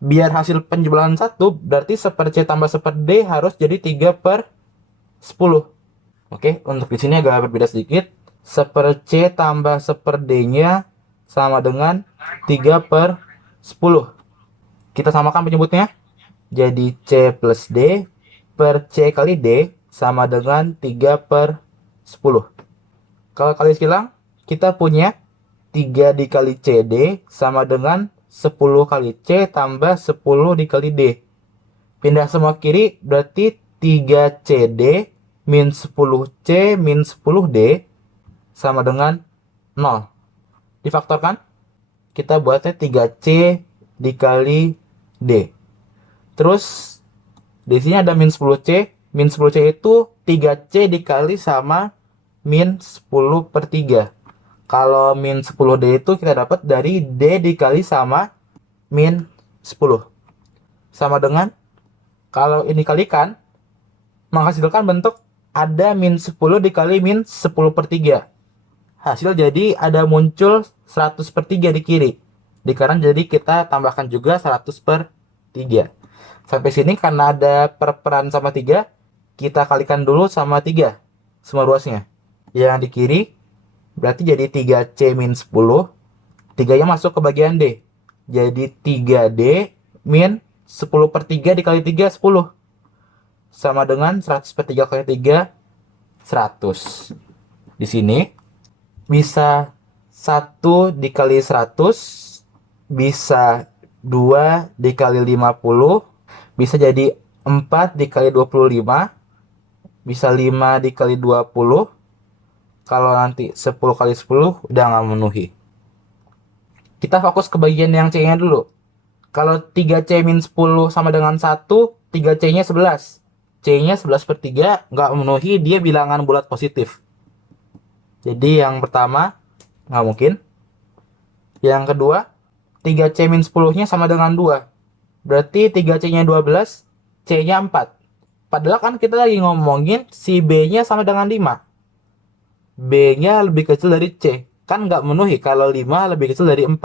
Biar hasil penjumlahan 1, berarti 1/C tambah 1/D harus jadi 3/10. Oke, untuk di sini agak berbeda sedikit. 1/C tambah 1/D-nya sama dengan 3/10. Kita samakan penyebutnya. Jadi C plus D per C kali D sama dengan 3/10. Kalau kali silang, kita punya 3 dikali CD sama dengan 10 kali C tambah 10 dikali D. Pindah semua kiri, berarti 3CD min 10C min 10D sama dengan 0. Difaktorkan, kita buatnya 3C dikali D. Terus, di sini ada min 10C. Min 10C itu 3C dikali sama min 10/3. Kalau min 10D itu kita dapat dari D dikali sama min 10. Sama dengan, kalau ini kalikan, menghasilkan bentuk ada min 10 dikali min 10/3. Hasil jadi ada muncul 100/3 di kiri. Di kanan jadi kita tambahkan juga 100/3. Sampai sini karena ada perperan sama 3, kita kalikan dulu sama 3. Semua ruasnya. Yang di kiri berarti jadi 3C min 10. 3-nya masuk ke bagian D. Jadi 3D min 10/3 dikali 3, 10. Sama dengan 100/3 kali 3, 100. Di sini bisa 1 dikali 100, bisa 2 dikali 50 bisa jadi 4 dikali 25, bisa 5 dikali 20. Kalau nanti 10 kali 10 udah nggak memenuhi. Kita fokus ke bagian yang C-nya dulu. Kalau 3C min 10 sama dengan 1, 3C-nya 11. C-nya 11 per 3 nggak memenuhi, dia bilangan bulat positif. Jadi yang pertama nggak mungkin. Yang kedua, 3C min 10-nya sama dengan 2. Berarti 3C-nya 12, C-nya 4. Padahal kan kita lagi ngomongin si B-nya sama dengan 5. B-nya lebih kecil dari C. Kan nggak memenuhi kalau 5 lebih kecil dari 4.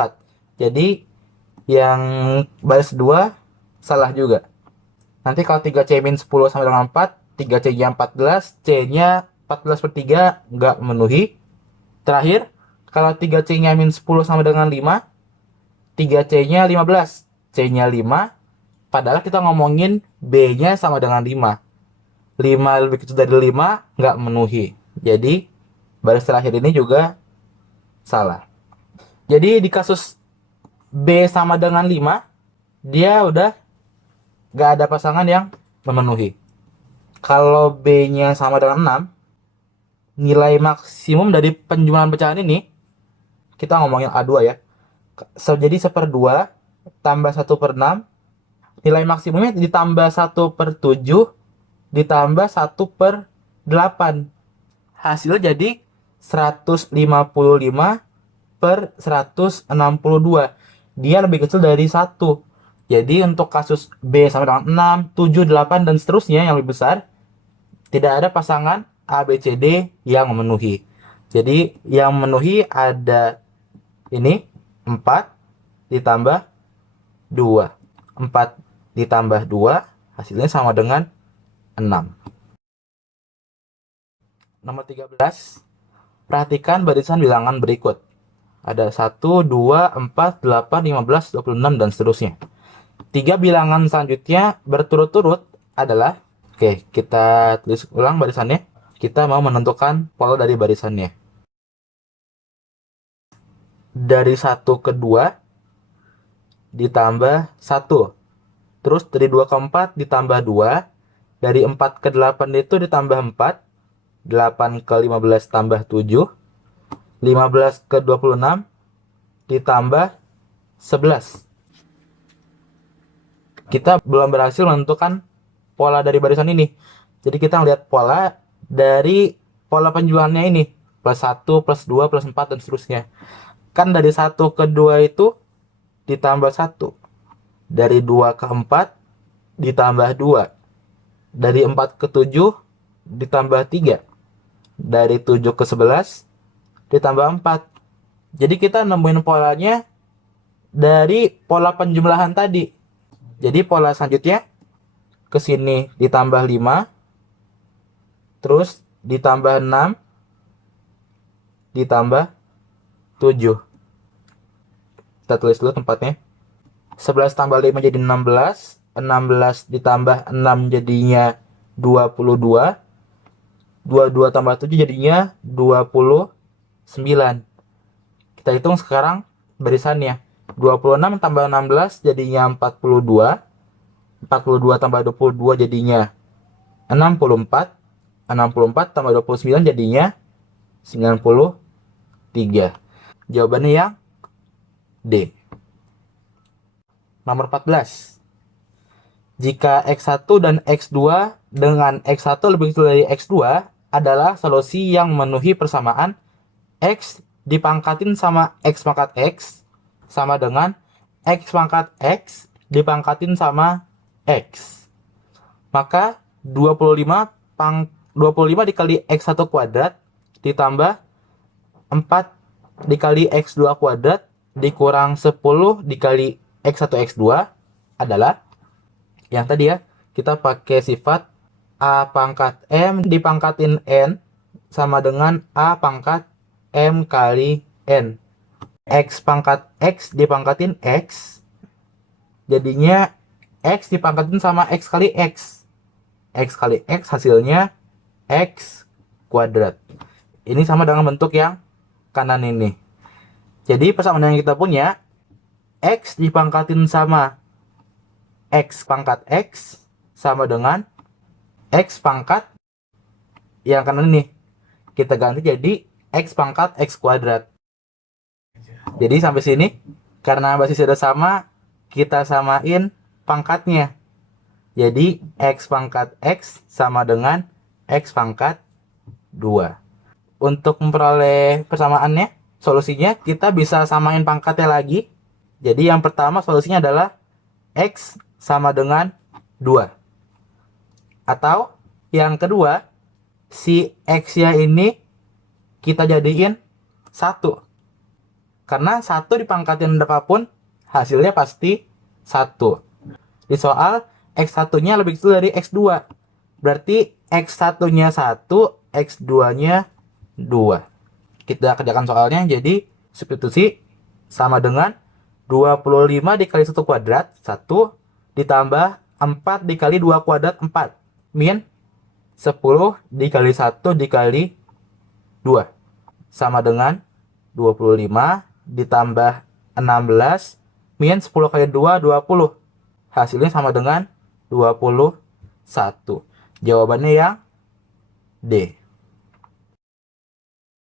Jadi yang baris 2 salah juga. Nanti kalau 3C min 10 sama dengan 4, 3C-nya 14, C-nya 14 per 3 nggak memenuhi. Terakhir, kalau 3C-nya min 10 sama dengan 5, 3C-nya 15, C-nya 5, padahal kita ngomongin B-nya sama dengan 5. 5 lebih kecil dari 5, nggak memenuhi. Jadi, baris terakhir ini juga salah. Jadi, di kasus B sama dengan 5, dia udah nggak ada pasangan yang memenuhi. Kalau B-nya sama dengan 6, nilai maksimum dari penjumlahan pecahan ini, kita ngomongin A2 ya. Jadi 1/2 tambah 1/6, nilai maksimumnya ditambah 1/7 ditambah 1/8. Hasil jadi 155 per 162. Dia lebih kecil dari 1. Jadi untuk kasus B sama dengan 6, 7, 8, dan seterusnya yang lebih besar, tidak ada pasangan A, B, C, D yang memenuhi. Jadi yang memenuhi ada ini 4 ditambah 2. 4 ditambah 2 hasilnya sama dengan 6. Nomor 13. Perhatikan barisan bilangan berikut. Ada 1, 2, 4, 8, 15, 26, dan seterusnya. 3 bilangan selanjutnya berturut-turut adalah, oke, kita tulis ulang barisannya. Kita mau menentukan pola dari barisannya. Dari 1 ke 2 ditambah 1. Terus dari 2 ke 4 ditambah 2. Dari 4 ke 8 itu ditambah 4. 8 ke 15 tambah 7. 15 ke 26 ditambah 11. Kita belum berhasil menentukan pola dari barisan ini. Jadi kita lihat pola dari pola penjualannya ini. Plus 1, plus 2, plus 4, dan seterusnya. Kan dari 1 ke 2 itu ditambah 1. Dari 2 ke 4 ditambah 2. Dari 4 ke 7 ditambah 3. Dari 7 ke 11 ditambah 4. Jadi kita nemuin polanya dari pola penjumlahan tadi. Jadi pola selanjutnya ke sini ditambah 5, terus ditambah 6, ditambah 7. Kita tulis dulu tempatnya. 11 tambah 5 jadi 16. 16 ditambah 6 jadinya 22. 22 tambah 7 jadinya 29. Kita hitung sekarang barisannya. 26 tambah 16 jadinya 42. 42 tambah 22 jadinya 64. 64 tambah 29 jadinya 93. Jawabannya yang D. Nomor 14. Jika X1 dan X2 dengan X1 lebih kecil dari X2 adalah solusi yang memenuhi persamaan X dipangkatin sama X pangkat X sama dengan X pangkat X dipangkatin sama X. Maka 25 dikali X1 kuadrat ditambah 4 dikali X2 kuadrat dikurang 10 dikali X1 X2 adalah yang tadi ya, kita pakai sifat A pangkat M dipangkatin N sama dengan A pangkat M kali N. X pangkat X dipangkatin X, jadinya X dipangkatin sama X kali X. X kali X hasilnya X kuadrat. Ini sama dengan bentuk yang kanan ini. Jadi persamaan yang kita punya X dipangkatin sama X pangkat X sama dengan X pangkat yang kanan ini. Kita ganti jadi X pangkat X kuadrat. Jadi sampai sini, karena basisnya udah sama, kita samain pangkatnya. Jadi X pangkat X sama dengan X pangkat 2. Untuk memperoleh persamaannya, solusinya kita bisa samain pangkatnya lagi. Jadi yang pertama solusinya adalah X sama dengan 2. Atau yang kedua, si X-nya ini kita jadiin 1. Karena 1 dipangkatin berapapun, hasilnya pasti 1. Di soal, X1-nya lebih kecil dari X2. Berarti X1-nya 1, X2-nya 2. Kita kerjakan soalnya, jadi substitusi sama dengan 25 dikali 1 kuadrat, 1, ditambah 4 dikali 2 kuadrat, 4. Min 10 dikali 1 dikali 2. Sama dengan 25 ditambah 16 min 10 kali 2, 20. Hasilnya sama dengan 21. Jawabannya yang D.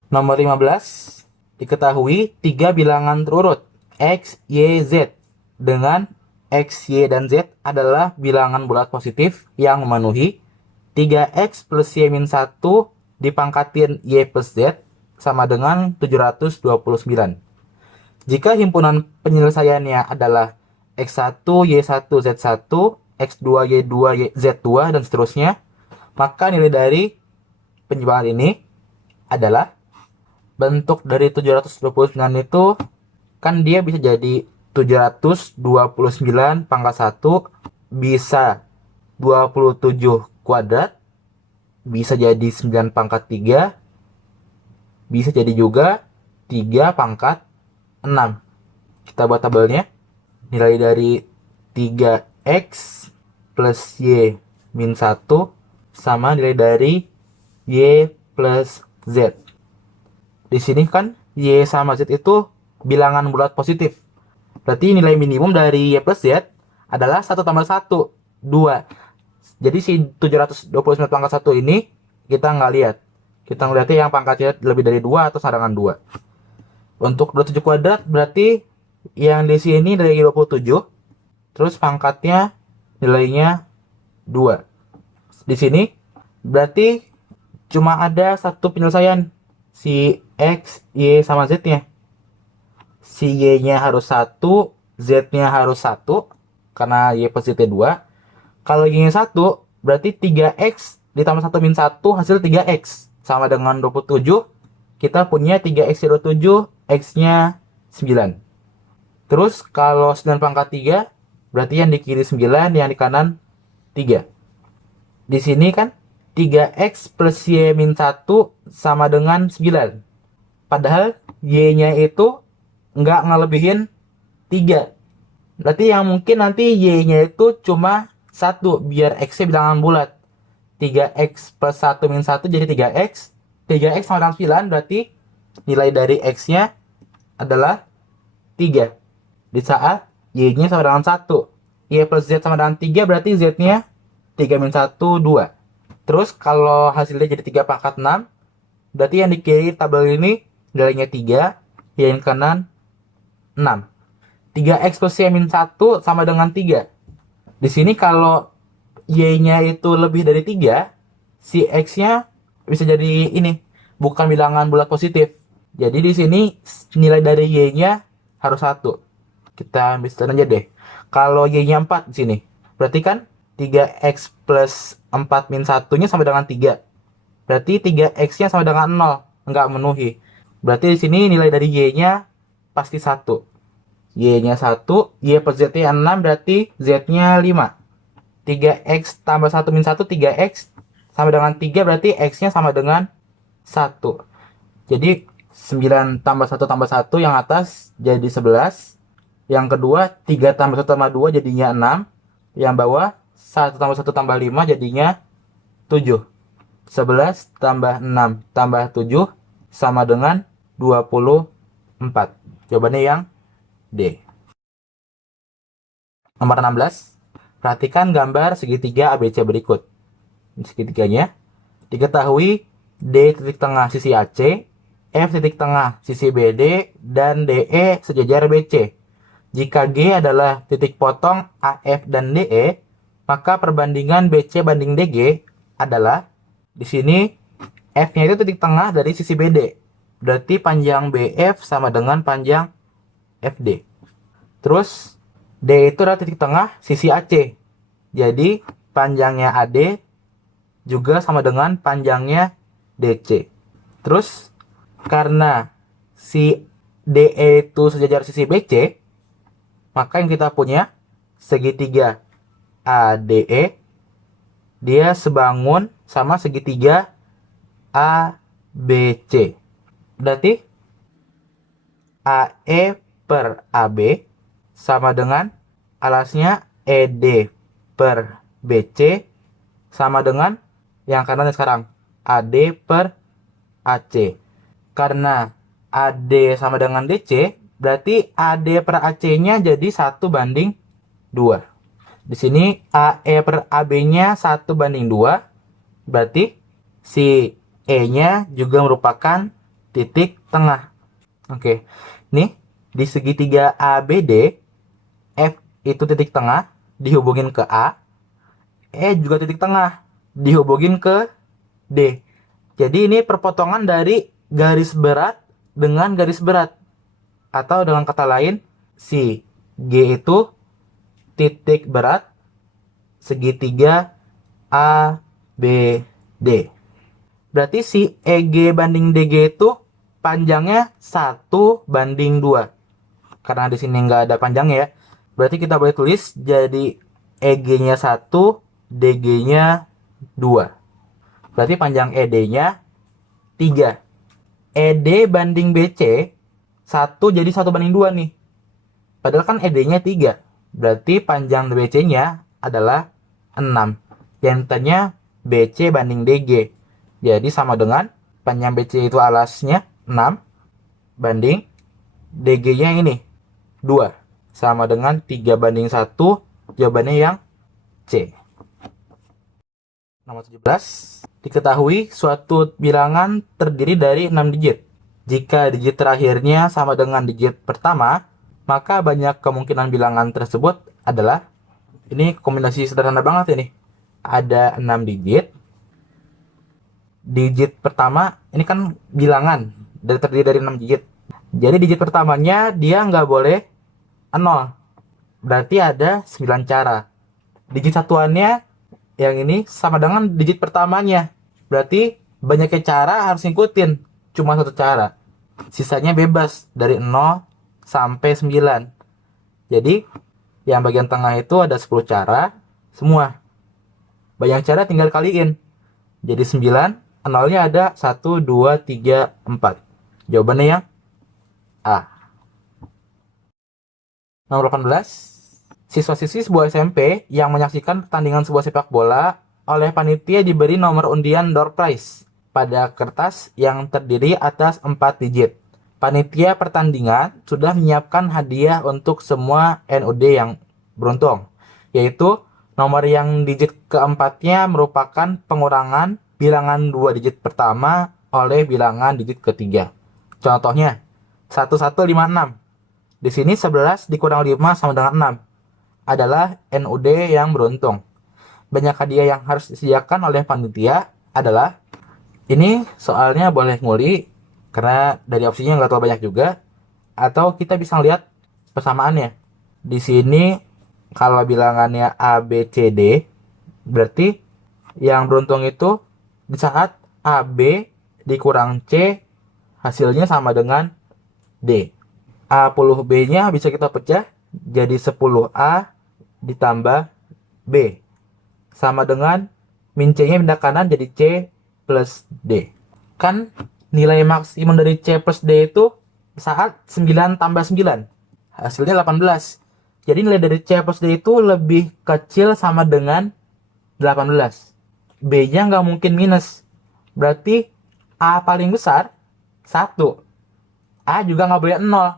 Nomor 15. Diketahui 3 bilangan terurut X, Y, Z dengan X, Y, dan Z adalah bilangan bulat positif yang memenuhi 3X plus Y min 1 dipangkatin Y plus Z sama dengan 729. Jika himpunan penyelesaiannya adalah X1, Y1, Z1, X2, Y2, Z2, dan seterusnya, maka nilai dari penyebaran ini adalah bentuk dari 729 itu kan dia bisa jadi 729 pangkat 1, bisa 27 kuadrat, bisa jadi 9 pangkat 3, bisa jadi juga 3 pangkat 6. Kita buat tabelnya. Nilai dari 3X plus Y min 1 sama nilai dari Y plus Z. Di sini kan Y sama Z itu bilangan bulat positif. Berarti nilai minimum dari Y plus Z adalah 1 tambah 1, 2. Jadi si 729 pangkat 1 ini kita nggak lihat. Kita ngeliatnya yang pangkatnya lebih dari 2 atau sama dengan 2. Untuk 27 kuadrat berarti yang di sini dari 27. Terus pangkatnya nilainya 2. Di sini berarti cuma ada satu penyelesaian. Si X, Y, sama Z-nya. Si Y-nya harus 1, Z-nya harus 1. Karena Y positif 2. Kalau Y-nya 1, berarti 3X ditambah 1 min 1 hasil 3X. Sama dengan 27. Kita punya 3X 27, X-nya 9. Terus kalau 9 pangkat 3, berarti yang di kiri 9, yang di kanan 3. Di sini kan 3X plus Y min 1 sama dengan 9. Padahal Y-nya itu nggak ngelebihin 3. Berarti yang mungkin nanti Y-nya itu cuma 1, biar X-nya bilangan bulat. 3X plus 1 min 1 jadi 3X. 3X sama dengan 9, berarti nilai dari X-nya adalah 3. Di saat Y-nya sama dengan 1. Y plus Z sama dengan 3, berarti Z-nya 3 min 1, 2. Terus kalau hasilnya jadi 3 pangkat 6, berarti yang di kiri tabel ini nilainya 3, yang kanan 6. 3X plus Y min 1 sama dengan 3. Di sini kalau Y-nya itu lebih dari 3, si X-nya bisa jadi ini, bukan bilangan bulat positif. Jadi di sini nilai dari Y-nya harus 1. Kita ambil aja deh. Kalau Y-nya 4 di sini, berarti kan 3X plus 4 min 1-nya sama dengan 3. Berarti 3X-nya sama dengan 0, enggak memenuhi. Berarti di sini nilai dari Y-nya pasti 1. Y-nya 1, Y plus Z-nya 6, berarti Z-nya 5. 3X tambah 1 min 1, 3X sama dengan 3, berarti X-nya sama dengan 1. Jadi 9 tambah 1 tambah 1 yang atas jadi 11. Yang kedua 3 tambah 1 tambah 2 jadinya 6. Yang bawah 1 tambah 1 tambah 5 jadinya 7. 11 tambah 6 tambah 7 sama dengan 24. Jawabannya yang D. Nomor 16. Perhatikan gambar segitiga ABC berikut. Segitiganya. Diketahui D titik tengah sisi AC, F titik tengah sisi BD, dan DE sejajar BC. Jika G adalah titik potong AF dan DE, maka perbandingan BC banding DG adalah, di sini F-nya itu titik tengah dari sisi BD. Berarti panjang BF sama dengan panjang FD. Terus D itu adalah titik tengah sisi AC. Jadi panjangnya AD juga sama dengan panjangnya DC. Terus karena si DE itu sejajar sisi BC, maka yang kita punya segitiga ADE dia sebangun sama segitiga ABC. Berarti AE per AB sama dengan alasnya ED per BC sama dengan yang kanan sekarang AD per AC. Karena AD sama dengan DC, berarti AD per AC-nya jadi 1:2. Di sini AE per AB-nya 1:2, berarti si E-nya juga merupakan titik tengah. Oke, nih di segitiga ABD, F itu titik tengah dihubungin ke A, E juga titik tengah dihubungin ke D. Jadi ini perpotongan dari garis berat dengan garis berat. Atau dengan kata lain, si G itu titik berat segitiga ABD. Berarti si EG banding DG itu panjangnya 1:2. Karena di sini nggak ada panjangnya ya. Berarti kita boleh tulis jadi EG-nya 1, DG-nya 2. Berarti panjang ED-nya 3. ED banding BC 1 jadi 1:2 nih. Padahal kan ED-nya 3. Berarti panjang BC-nya adalah 6. Yang tanya BC banding DG. Jadi sama dengan panjang BC itu alasnya 6 banding DG-nya ini 2. Sama dengan 3:1. Jawabannya yang C. Nomor 17. Diketahui suatu bilangan terdiri dari 6 digit. Jika digit terakhirnya sama dengan digit pertama, maka banyak kemungkinan bilangan tersebut adalah, ini kombinasi sederhana banget ini. Ada 6 digit. Digit pertama, ini kan bilangan terdiri dari 6 digit. Jadi digit pertamanya dia nggak boleh 0. Berarti ada 9 cara. Digit satuannya yang ini sama dengan digit pertamanya. Berarti banyaknya cara harus ngikutin. Cuma satu cara. Sisanya bebas dari 0 sampai 9. Jadi yang bagian tengah itu ada 10 cara semua. Banyak cara tinggal kaliin. Jadi 9, nolnya ada 1, 2, 3, 4. Jawabannya yang A. Nomor 18. Siswa-siswi sebuah SMP yang menyaksikan pertandingan sebuah sepak bola oleh panitia diberi nomor undian door prize pada kertas yang terdiri atas 4 digit. Panitia pertandingan sudah menyiapkan hadiah untuk semua NUD yang beruntung, yaitu nomor yang digit keempatnya merupakan pengurangan bilangan 2 digit pertama oleh bilangan digit ketiga. Contohnya 1156. Di sini 11 dikurang 5 sama dengan 6. Adalah NUD yang beruntung. Banyak hadiah yang harus disediakan oleh panitia adalah, ini soalnya boleh nguli karena dari opsinya nggak terlalu banyak juga, atau kita bisa lihat persamaannya. Di sini kalau bilangannya A, B, C, D, berarti yang beruntung itu di saat AB dikurang C hasilnya sama dengan D. A+B-nya bisa kita pecah jadi 10A ditambah B. Sama dengan min C-nya pindah kanan jadi C plus D. Kan nilai maksimum dari C plus D itu saat 9 tambah 9. Hasilnya 18. Jadi nilai dari C plus D itu lebih kecil sama dengan 18. B-nya nggak mungkin minus. Berarti A paling besar 1. A juga nggak boleh 0.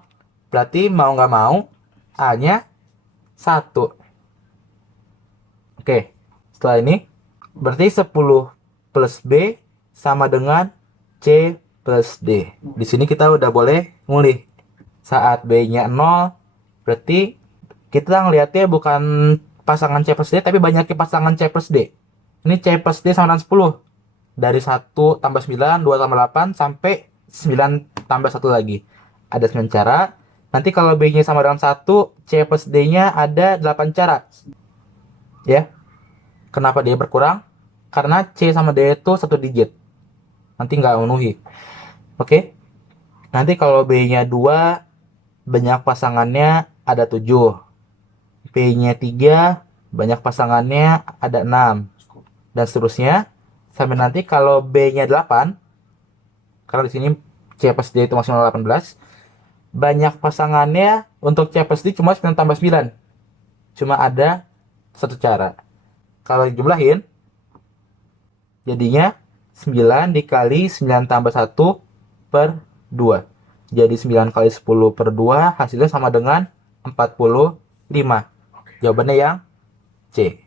Berarti mau nggak mau A-nya 1. Oke, setelah ini berarti 10 plus B sama dengan C plus D. Di sini kita udah boleh ngulih. Saat B-nya 0, berarti kita ngelihatnya bukan pasangan C plus D, tapi banyaknya pasangan C plus D. Ini C plus D sama dengan 10. Dari 1 tambah 9, 2 tambah 8, sampai 9 tambah 1 lagi. Ada 9 cara. Nanti kalau B-nya sama dengan 1, C plus D-nya ada 8 cara. Ya. Kenapa dia berkurang? Karena C sama D itu 1 digit. Nanti nggak memenuhi. Oke. Nanti kalau B-nya 2, banyak pasangannya ada 7. B-nya 3, banyak pasangannya ada 6. Dan seterusnya. Sampai nanti kalau B-nya 8, karena di sini C plus D itu maksimal 18, banyak pasangannya untuk C plus D cuma 9 tambah 9. Cuma ada satu cara. Kalau dijumlahin, jadinya 9 dikali 9 tambah 1 per 2. Jadi 9 kali 10 per 2 hasilnya sama dengan 45. Jawabannya yang C.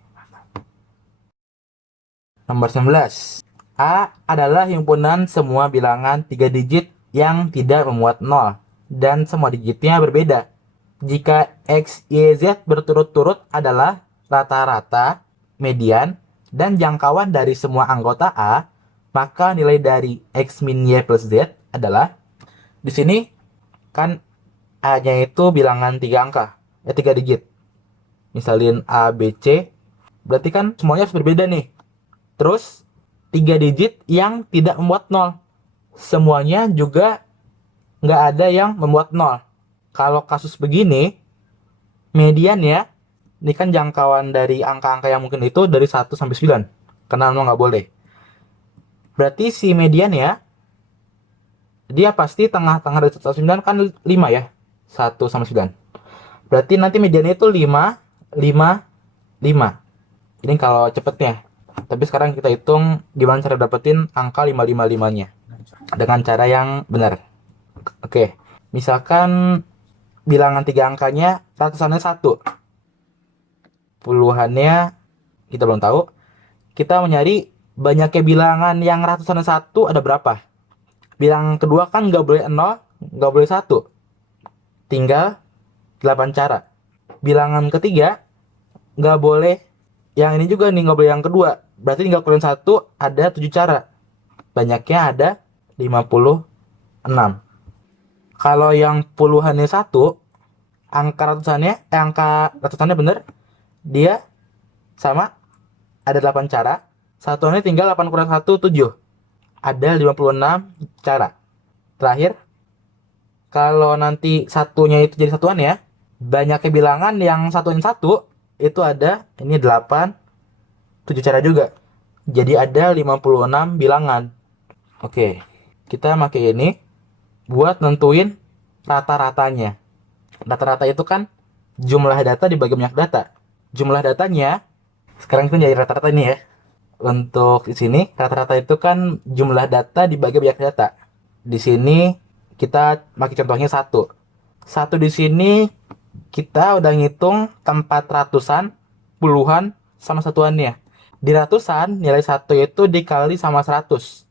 Nomor 19. A adalah himpunan semua bilangan 3 digit yang tidak memuat 0 dan semua digitnya berbeda. Jika X, Y, Z berturut-turut adalah rata-rata, median, dan jangkauan dari semua anggota A, maka nilai dari X min Y plus Z adalah, di sini kan A-nya itu bilangan 3 angka, 3 digit. Misalin A, B, C, berarti kan semuanya harus berbeda nih. Terus 3 digit yang tidak memuat 0. Semuanya juga nggak ada yang memuat 0. Kalau kasus begini, median ya, ini kan jangkauan dari angka-angka yang mungkin itu dari 1 sampai 9. Karena 0 nggak boleh. Berarti si median ya, dia pasti tengah-tengah dari 1 sampai 9 kan 5 ya. 1 sampai 9. Berarti nanti mediannya itu 5, 5, 5. Ini kalau cepetnya. Tapi sekarang kita hitung gimana cara dapetin angka 555-nya. Dengan cara yang benar. Oke, misalkan bilangan 3 angkanya ratusannya 1. Puluhannya kita belum tahu. Kita mau nyari banyaknya bilangan yang ratusannya 1 ada berapa. Bilangan kedua kan nggak boleh 0, nggak boleh 1. Tinggal 8 cara. Bilangan ketiga nggak boleh yang ini juga nih, nggak boleh yang kedua. Berarti tinggal kurang 1, ada 7 cara. Banyaknya ada 56. Kalau yang puluhannya 1, angka ratusannya bener, dia sama, ada 8 cara. Satuannya tinggal 8 kurang 1, 7. Ada 56 cara. Terakhir, kalau nanti satunya itu jadi satuan ya, banyaknya bilangan yang satuan 1, itu ada, ini 8, 7 cara juga. Jadi ada 56 bilangan. Oke, kita pakai ini buat nentuin rata-ratanya. Rata-rata itu kan jumlah data dibagi banyak data. Jumlah datanya, sekarang kita jadi rata-rata ini ya. Untuk di sini, rata-rata itu kan jumlah data dibagi banyak data. Di sini kita pakai contohnya 1. 1 di sini kita udah ngitung tempat ratusan, puluhan, sama satuannya. Di ratusan, nilai 1 itu dikali sama 100.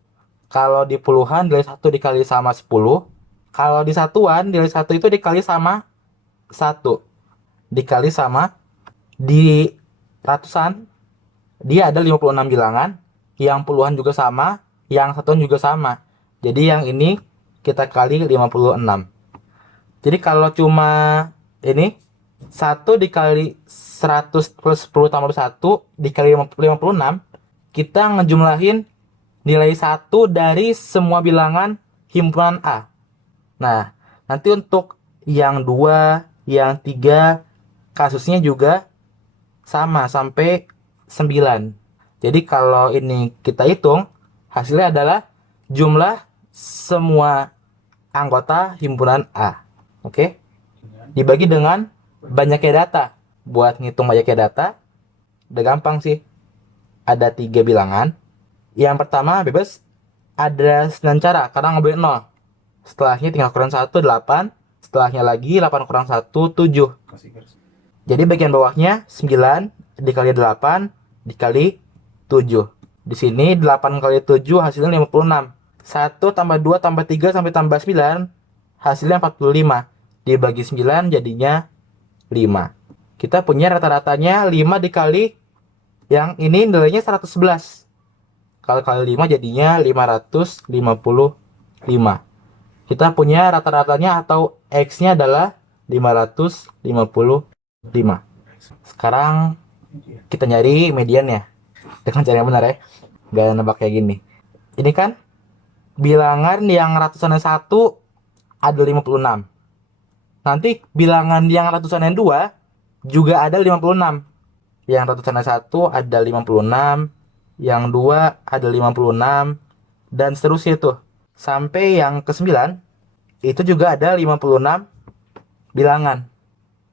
Kalau di puluhan, nilai 1 dikali sama 10. Kalau di satuan, nilai 1 itu dikali sama 1. Dikali sama, di ratusan, dia ada 56 bilangan. Yang puluhan juga sama, yang satuan juga sama. Jadi yang ini kita kali 56. Jadi kalau cuma ini, 1 dikali 100 plus 10 tambah 1 dikali 56, kita ngejumlahin nilai 1 dari semua bilangan himpunan A. Nah, nanti untuk yang 2, yang 3, kasusnya juga sama sampai 9. Jadi kalau ini kita hitung, hasilnya adalah jumlah semua anggota himpunan A. Oke? Dibagi dengan banyaknya data. Buat ngitung banyaknya data, udah gampang sih. Ada 3 bilangan. Yang pertama bebas, ada 9 cara, karena nggak boleh 0. Setelahnya tinggal kurang 1, 8. Setelahnya lagi 8 kurang 1, 7. Jadi bagian bawahnya 9, dikali 8 dikali 7. Di sini 8 kali 7 hasilnya 56. 1 tambah 2 tambah 3 sampai tambah 9 hasilnya 45. Dibagi 9 jadinya 5. Kita punya rata-ratanya 5 dikali yang ini nilainya 111. Kalau kali 5 jadinya 555. Kita punya rata-ratanya atau X-nya adalah 555. Sekarang kita nyari mediannya dengan cara yang benar ya. Gak nebak kayak gini. Ini kan bilangan yang ratusannya 1 ada 56. Nanti bilangan yang ratusannya 2 juga ada 56. Yang ratusannya 1 ada 56, yang 2 ada 56, dan seterusnya tuh. Sampai yang ke-9 itu juga ada 56 bilangan.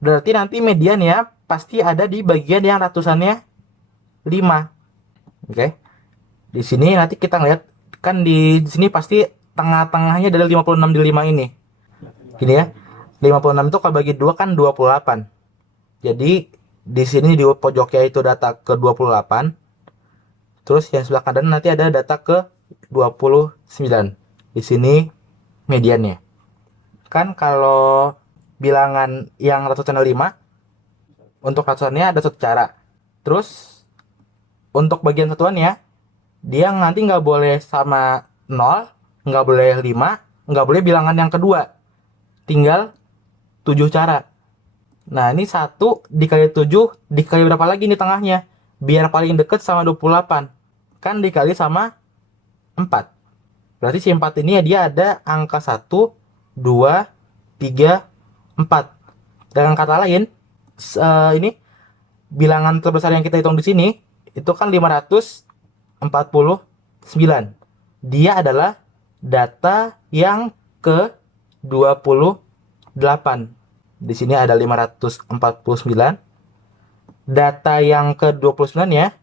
Berarti nanti mediannya pasti ada di bagian yang ratusannya 5. Oke. Di sini nanti kita lihat kan di sini pasti tengah-tengahnya ada 56 di 5 ini. Gini ya. 56 itu kalau bagi 2 kan 28. Jadi di sini di pojoknya itu data ke 28. Terus yang sebelah kanan nanti ada data ke 29. Di sini mediannya. Kan kalau bilangan yang ratusannya 5, untuk ratusannya ada satu cara. Terus untuk bagian satuannya, dia nanti nggak boleh sama 0, nggak boleh 5, nggak boleh bilangan yang kedua. Tinggal 7 cara. Nah, ini 1 dikali 7 dikali berapa lagi nih tengahnya? Biar paling deket sama 28. Kan dikali sama 4. Berarti si 4 ini ya dia ada angka 1, 2, 3, 4. Dengan kata lain, ini bilangan terbesar yang kita hitung di sini itu kan 549. Dia adalah data yang ke 28. Di sini ada 549. Data yang ke-29 ya.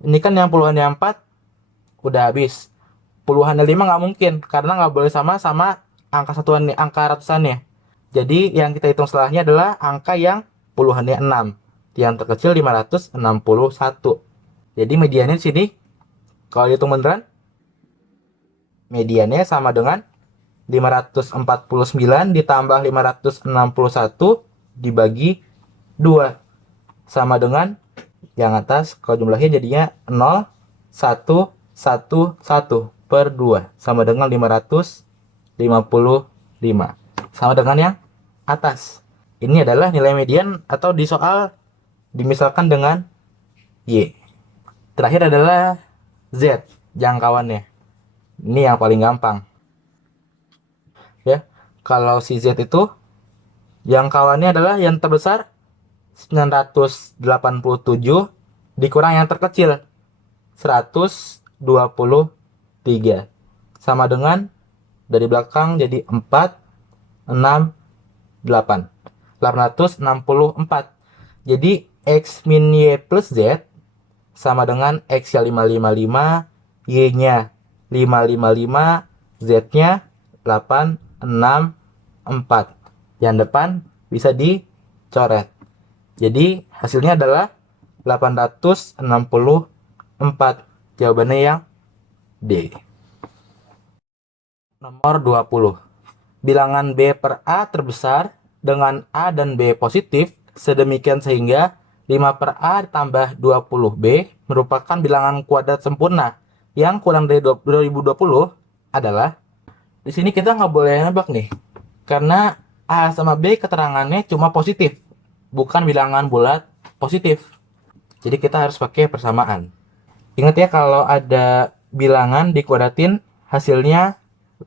Ini kan yang puluhannya 4 udah habis. Puluhannya 5 nggak mungkin karena nggak boleh sama angka satuan nih, angka ratusannya. Jadi yang kita hitung setelahnya adalah angka yang puluhannya 6. Yang terkecil 561. Jadi mediannya di sini kalau dihitung beneran mediannya sama dengan 549 ditambah 561 dibagi 2 sama dengan yang atas. Kalau jumlahnya jadinya 0, 1, 1, 1 per 2 sama dengan 555 sama dengan yang atas. Ini adalah nilai median atau di soal dimisalkan dengan Y. Terakhir adalah Z jangkauannya. Ini yang paling gampang. Ya, kalau si Z itu jangkauannya adalah yang terbesar 987 dikurang yang terkecil 123 sama dengan dari belakang jadi 4, 6, 8 864. Jadi X min Y plus Z sama dengan X nya 555, Y nya 555, Z nya 8, 6, 4. Yang depan bisa dicoret. Jadi hasilnya adalah 864. Jawabannya yang D. Nomor 20. Bilangan B per A terbesar dengan A dan B positif sedemikian sehingga 5 per A tambah 20B merupakan bilangan kuadrat sempurna yang kurang dari 2020 adalah. Di sini kita nggak boleh nebak nih, karena A sama B keterangannya cuma positif, bukan bilangan bulat positif. Jadi kita harus pakai persamaan. Ingat ya, kalau ada bilangan dikuadratin hasilnya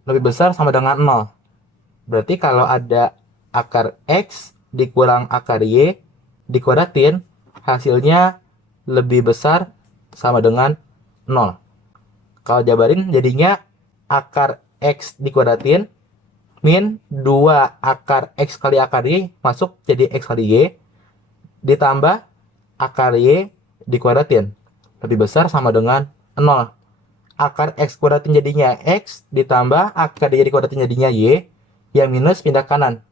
lebih besar sama dengan 0. Berarti kalau ada akar X dikurang akar Y dikuadratin hasilnya lebih besar sama dengan 0. Kalau jabarin jadinya akar X dikuadratin min 2 akar X kali akar Y masuk jadi X kali Y ditambah akar Y dikuadratin lebih besar sama dengan 0. Akar X kuadratin jadinya X ditambah akar Y dikuadratin jadinya Y, yang minus pindah kanan.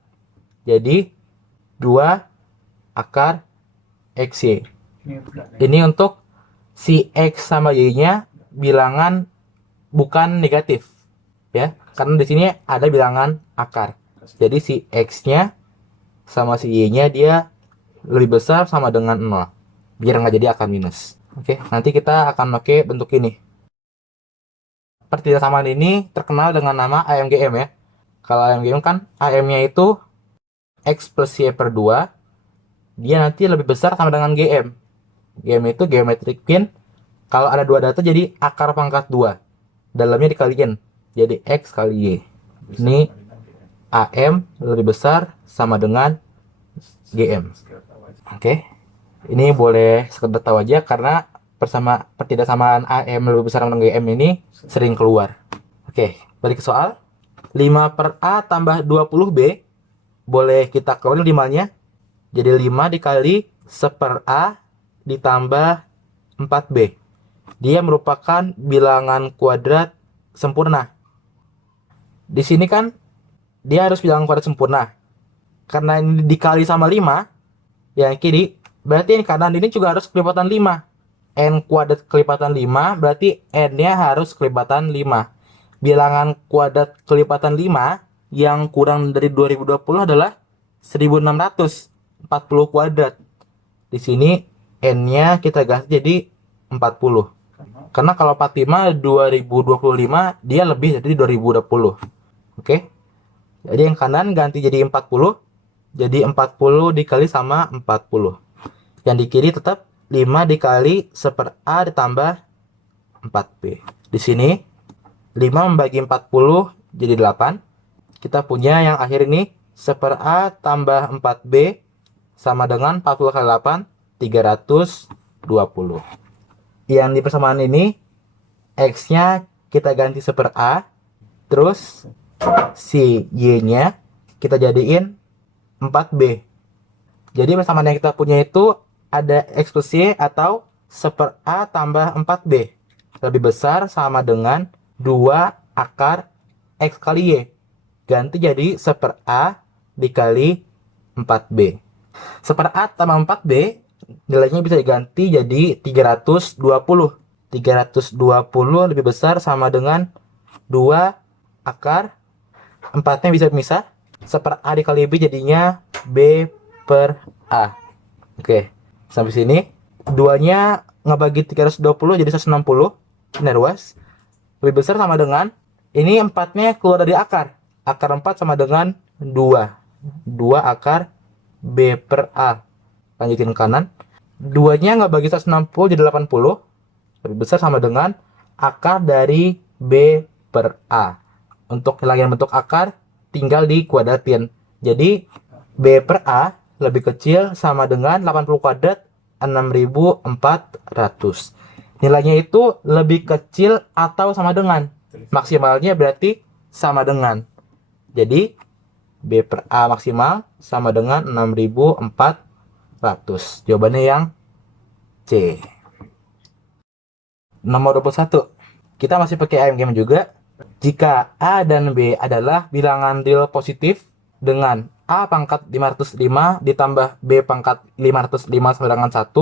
Jadi 2 akar XY. Ini untuk si X sama Y-nya bilangan bukan negatif, ya. Karena di sini ada bilangan akar. Jadi si X-nya sama si Y-nya dia lebih besar sama dengan 0. Biar nggak jadi akar minus. Oke, nanti kita akan pakai bentuk ini. Pertidaksamaan ini terkenal dengan nama AMGM ya. Kalau AMGM kan AM-nya itu X plus Y per 2. Dia nanti lebih besar sama dengan GM. GM itu geometric mean. Kalau ada dua data jadi akar pangkat 2. Dalamnya dikaliin. Jadi X kali Y. Ini AM lebih besar sama dengan GM. Oke. Ini boleh sekedar tahu aja karena pertidaksamaan AM lebih besar dengan GM ini sering keluar. Oke, balik ke soal. 5 per A tambah 20B. Boleh kita keluarin 5-nya. Jadi 5 dikali 1 per A ditambah 4B. Dia merupakan bilangan kuadrat sempurna. Di sini kan dia harus bilangan kuadrat sempurna. Karena ini dikali sama 5, yang kiri, berarti yang kanan ini juga harus kelipatan 5. N kuadrat kelipatan 5, berarti N-nya harus kelipatan 5. Bilangan kuadrat kelipatan 5 yang kurang dari 2020 adalah 1640 kuadrat. Di sini N-nya kita ganti jadi 40. Karena kalau 45 2025 dia lebih dari 2020. Oke. Jadi yang kanan ganti jadi 40. Jadi 40 dikali sama 40. Yang di kiri tetap 5 dikali 1 per A ditambah 4B. Di sini 5 membagi 40 jadi 8. Kita punya yang akhir ini 1 per A tambah 4B sama dengan 40 kali 8, 320. Yang di persamaan ini X-nya kita ganti 1 per A. Terus si Y-nya kita jadiin 4B. Jadi persamaan yang kita punya itu ada X plus Y atau 1 per A tambah 4B. Lebih besar sama dengan 2 akar X kali Y. Ganti jadi 1 per A dikali 4B. 1 per A tambah 4B nilainya bisa diganti jadi 320. 320 lebih besar sama dengan 2 akar 4-nya bisa misah. 1 per A dikali B jadinya B per A. Oke, sampai sini 2-nya ngebagi 320 jadi 160. Ini luas. Lebih besar sama dengan ini 4-nya keluar dari akar. Akar 4 sama dengan 2. 2 akar B per A. Lanjutin ke kanan. 2-nya ngebagi 160 jadi 80. Lebih besar sama dengan akar dari B per A. Untuk hilangin bentuk akar tinggal dikuadratin. Jadi B per A lebih kecil sama dengan 80 kuadrat 6400. Nilainya itu lebih kecil atau sama dengan. Maksimalnya berarti sama dengan. Jadi B per A maksimal sama dengan 6400. Jawabannya yang C. Nomor 21. Kita masih pakai AMGM juga. Jika A dan B adalah bilangan real positif dengan A pangkat 505 ditambah B pangkat 505 sama dengan 1,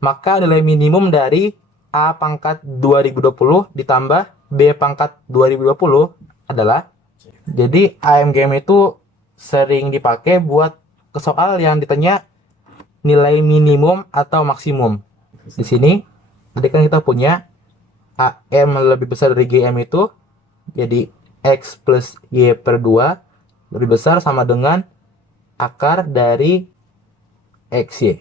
maka nilai minimum dari A pangkat 2020 ditambah B pangkat 2020 adalah. Jadi AMGM itu sering dipakai buat ke soal yang ditanya nilai minimum atau maksimum. Di sini tadi kan kita punya AM lebih besar dari GM itu, jadi X plus Y per 2 lebih besar sama dengan akar dari XY.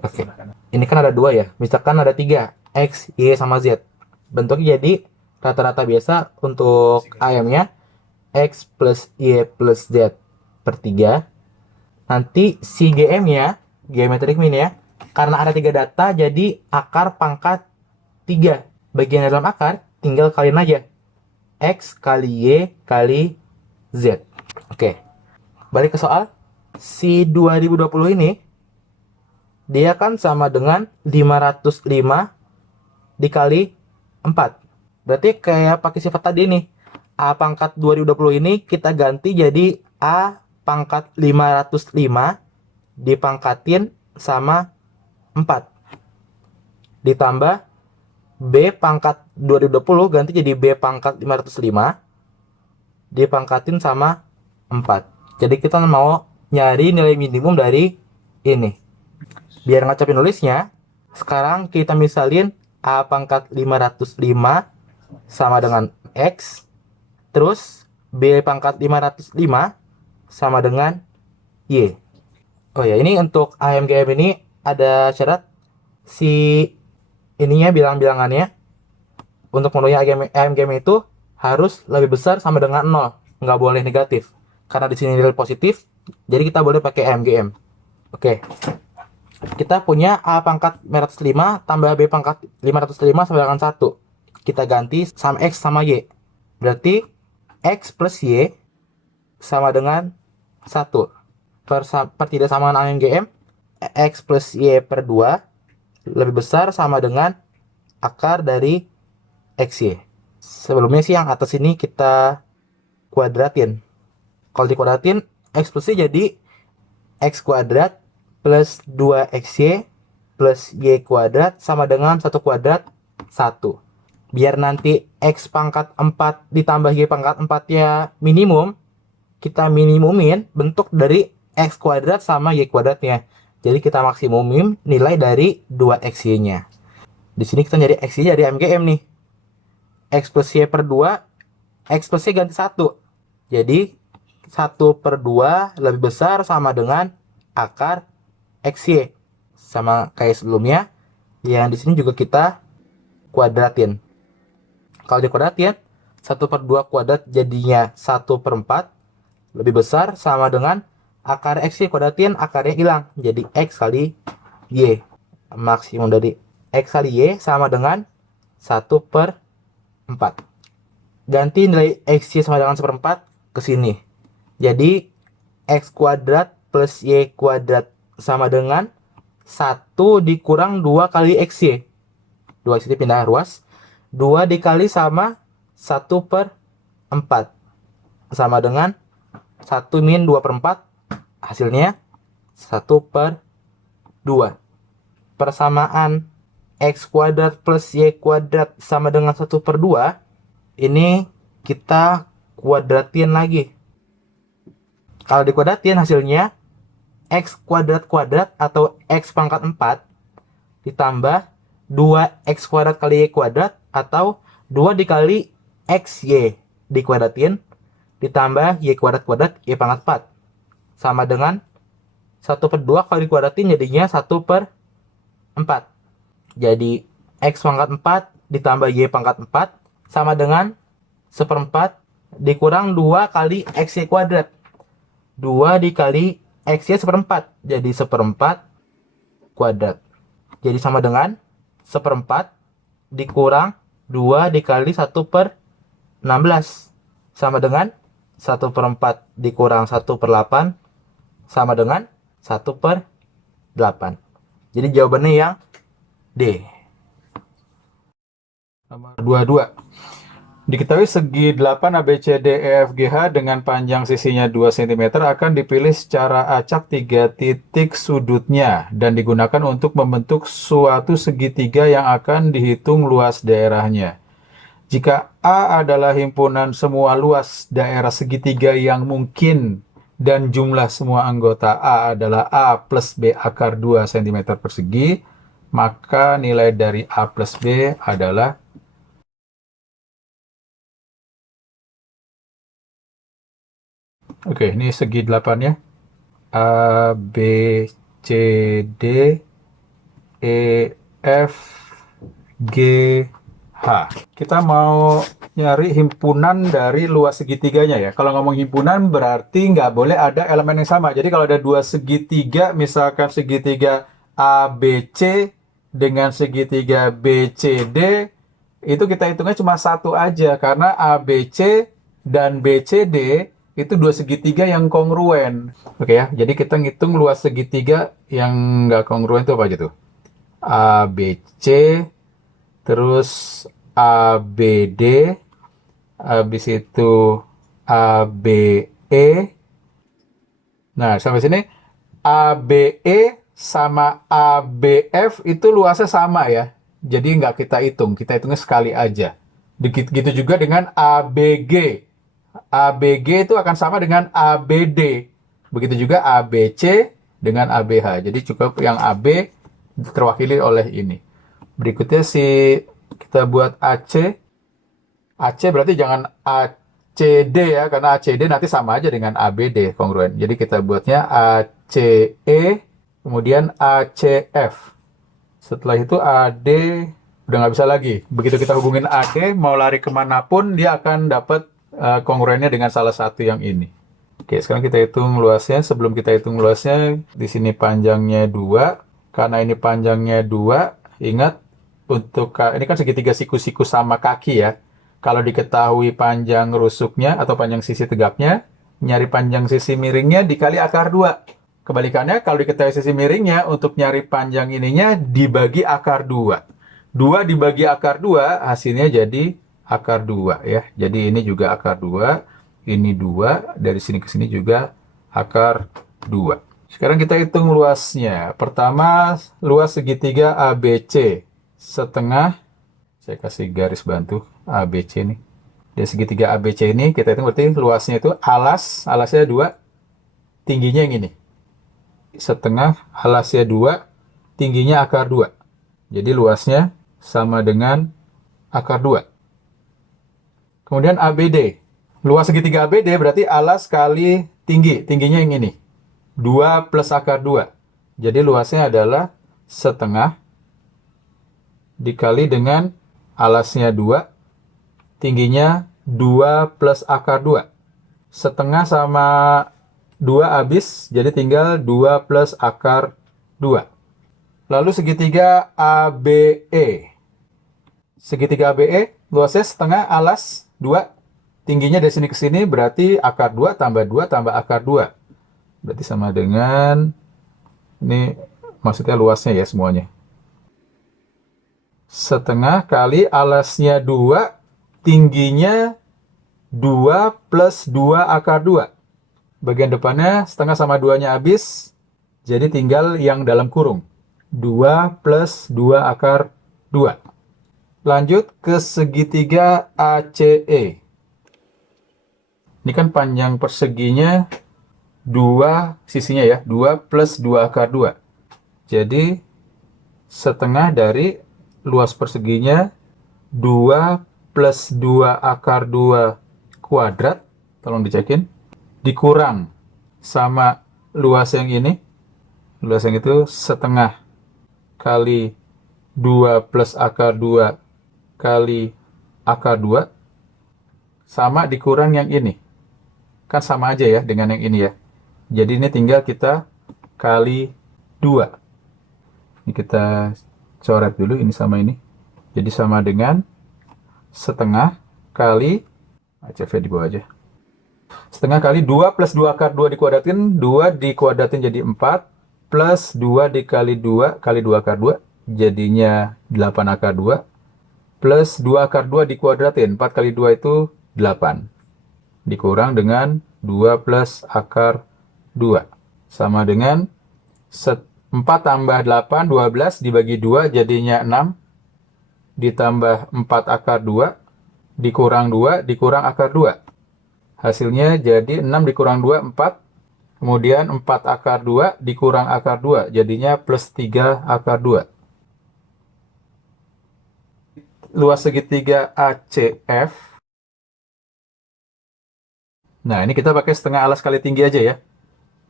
Oke. Ini kan ada 2 ya. Misalkan ada 3, X, Y, sama Z. Bentuknya jadi rata-rata biasa untuk AM-nya X plus Y plus Z per 3. Nanti si GM-nya, geometric mean ya, karena ada 3 data jadi akar pangkat 3. Bagian dalam akar tinggal kaliin aja. X kali Y kali Z. Oke. Balik ke soal. Si 2020 ini dia kan sama dengan 505 dikali 4. Berarti kayak pakai sifat tadi nih. A pangkat 2020 ini kita ganti jadi A pangkat 505 dipangkatin sama 4. ditambah B pangkat 2020 ganti jadi B pangkat 505 dipangkatin sama 4. Jadi kita mau nyari nilai minimum dari ini. Biar nggak capek nulisnya, sekarang kita misalin A pangkat 505 sama dengan X, terus B pangkat 505 sama dengan Y. Oh ya, ini untuk AMGM ini ada syarat si ininya bilang-bilangannya untuk memenuhi AMGM itu harus lebih besar sama dengan 0, nggak boleh negatif. Karena di sini nilai positif, jadi kita boleh pakai AMGM. Oke. Kita punya A pangkat 505 tambah B pangkat 505 sama dengan 1. Kita ganti sama X sama Y. Berarti X plus Y sama dengan 1. Pertidaksamaan AMGM, X plus Y per 2 lebih besar sama dengan akar dari XY. Sebelumnya sih yang atas ini kita kuadratin. Kalau dikuadratin, X plus Y jadi X kuadrat plus 2XY plus Y kuadrat sama dengan 1 kuadrat 1. Biar nanti X pangkat 4 ditambah Y pangkat 4 ya minimum, kita minimumin bentuk dari X kuadrat sama Y kuadratnya. Jadi kita maksimumin nilai dari 2XY-nya. Di sini kita nyari XY dari MGM nih. X plus Y per 2, X plus Y ganti 1. Jadi 1 per 2 lebih besar sama dengan akar XY. Sama kayak sebelumnya, yang di sini juga kita kuadratin. Kalau dikuadratin, 1 per 2 kuadrat jadinya 1 per 4 lebih besar sama dengan akar XY kuadratin, akarnya hilang. Jadi X kali Y. Maksimum dari X kali Y sama dengan 1 per 4. Ganti nilai XY sama dengan 1/4 ke sini. Jadi X kuadrat plus Y kuadrat sama dengan 1 dikurang 2 kali XY. 2XY pindah ruas. 2 dikali sama 1 per 4. Sama dengan 1 min 2/4. Hasilnya 1 per 2. Persamaan X kuadrat plus Y kuadrat sama dengan 1 per 2. Ini kita kuadratin lagi. Kalau dikuadratin hasilnya X kuadrat kuadrat atau X pangkat 4 ditambah 2X kuadrat kali Y kuadrat atau 2 dikali XY dikuadratin ditambah Y kuadrat kuadrat Y pangkat 4 sama dengan 1 per 2 kalau dikuadratin jadinya 1 per 4. Jadi X pangkat 4 ditambah Y pangkat 4 sama dengan 1/4 dikurang 2 kali XY kuadrat. 2 dikali XY 1/4 jadi 1/4 kuadrat. Jadi sama dengan 1/4 dikurang 2 dikali 1 per 16 sama dengan 1/4 dikurang 1 per 8 sama dengan 1 per 8. Jadi jawabannya yang D. Nomor 22. Diketahui segi 8 ABCDEFGH dengan panjang sisinya 2 cm akan dipilih secara acak 3 titik sudutnya dan digunakan untuk membentuk suatu segitiga yang akan dihitung luas daerahnya. Jika A adalah himpunan semua luas daerah segitiga yang mungkin dan jumlah semua anggota A adalah A plus B akar 2 cm persegi, maka nilai dari A plus B adalah Oke, ini segi 8 ya. A, B, C, D, E, F, G, H. Kita mau nyari himpunan dari luas segitiganya ya. Kalau ngomong himpunan berarti nggak boleh ada elemen yang sama. Jadi kalau ada dua segitiga, misalkan segitiga ABC dengan segitiga BCD, itu kita hitungnya cuma satu aja. Karena ABC dan BCD itu dua segitiga yang kongruen. Oke ya, jadi kita ngitung luas segitiga yang nggak kongruen itu apa aja tuh? ABC, terus ABD, habis itu ABE. Nah, sampai sini ABE sama ABF itu luasnya sama ya. jadi nggak kita hitung. Kita hitungnya sekali aja. Begitu juga dengan ABG. ABG itu akan sama dengan ABD. Begitu juga ABC dengan ABH. Jadi cukup yang AB terwakili oleh ini. Berikutnya kita buat AC. AC berarti jangan ACD ya, karena ACD nanti sama aja dengan ABD kongruen. Jadi kita buatnya ACE, kemudian ACF. Setelah itu AD udah nggak bisa lagi. Begitu kita hubungin AD, mau lari kemanapun, dia akan dapat kongruennya dengan salah satu yang ini. Oke, sekarang kita hitung luasnya. Sebelum kita hitung luasnya, di sini panjangnya 2. Karena ini panjangnya 2, ingat, ini kan segitiga siku-siku sama kaki ya. Kalau diketahui panjang rusuknya atau panjang sisi tegaknya, nyari panjang sisi miringnya dikali akar 2. Kebalikannya, kalau diketahui sisi miringnya, untuk nyari panjang ininya dibagi akar 2. 2 dibagi akar 2, hasilnya jadi akar 2 ya. Jadi ini juga akar 2, ini 2, dari sini ke sini juga akar 2. Sekarang kita hitung luasnya. Pertama, luas segitiga ABC. Setengah, saya kasih garis bantu ABC nih. Dari segitiga ABC ini, kita hitung berarti luasnya itu alasnya 2, tingginya yang ini. Setengah, alasnya 2, tingginya akar 2. Jadi luasnya sama dengan akar 2. Kemudian ABD. Luas segitiga ABD berarti alas kali tinggi. Tingginya yang ini. 2 plus akar 2. Jadi luasnya adalah setengah dikali dengan alasnya 2. Tingginya 2 plus akar 2. Setengah sama 2 habis. Jadi tinggal 2 plus akar 2. Lalu segitiga ABE. Segitiga ABE luasnya setengah alas 2, tingginya dari sini ke sini berarti akar 2 tambah 2 tambah akar 2. Berarti sama dengan, ini maksudnya luasnya ya semuanya. Setengah kali alasnya 2, tingginya 2 plus 2 akar 2. Bagian depannya setengah sama 2-nya habis, jadi tinggal yang dalam kurung. 2 plus 2 akar 2. Lanjut ke segitiga ACE. Ini kan panjang perseginya 2 sisinya ya, 2 plus 2 akar 2. Jadi setengah dari luas perseginya 2 plus 2 akar 2 kuadrat, tolong dicekin, dikurang sama luas yang ini. Luas yang itu setengah kali 2 plus akar 2 kali akar 2 sama dikurang yang ini. Kan sama aja ya dengan yang ini ya. Jadi ini tinggal kita kali 2. Ini kita coret dulu ini sama ini. Jadi sama dengan setengah kali, CV di bawah aja. Setengah kali 2 plus 2 akar 2 dikuadratin, 2 dikuadratin jadi 4, plus 2 dikali 2 kali 2 akar 2, jadinya 8 akar 2, plus 2 akar 2 dikuadratin, 4 kali 2 itu 8. Dikurang dengan 2 plus akar 2. Sama dengan 4 tambah 8, 12, dibagi 2 jadinya 6. Ditambah 4 akar 2, dikurang 2, dikurang akar 2. Hasilnya jadi 6 dikurang 2, 4. Kemudian 4 akar 2 dikurang akar 2, jadinya plus 3 akar 2. Luas segitiga ACF. Nah, ini kita pakai setengah alas kali tinggi aja ya.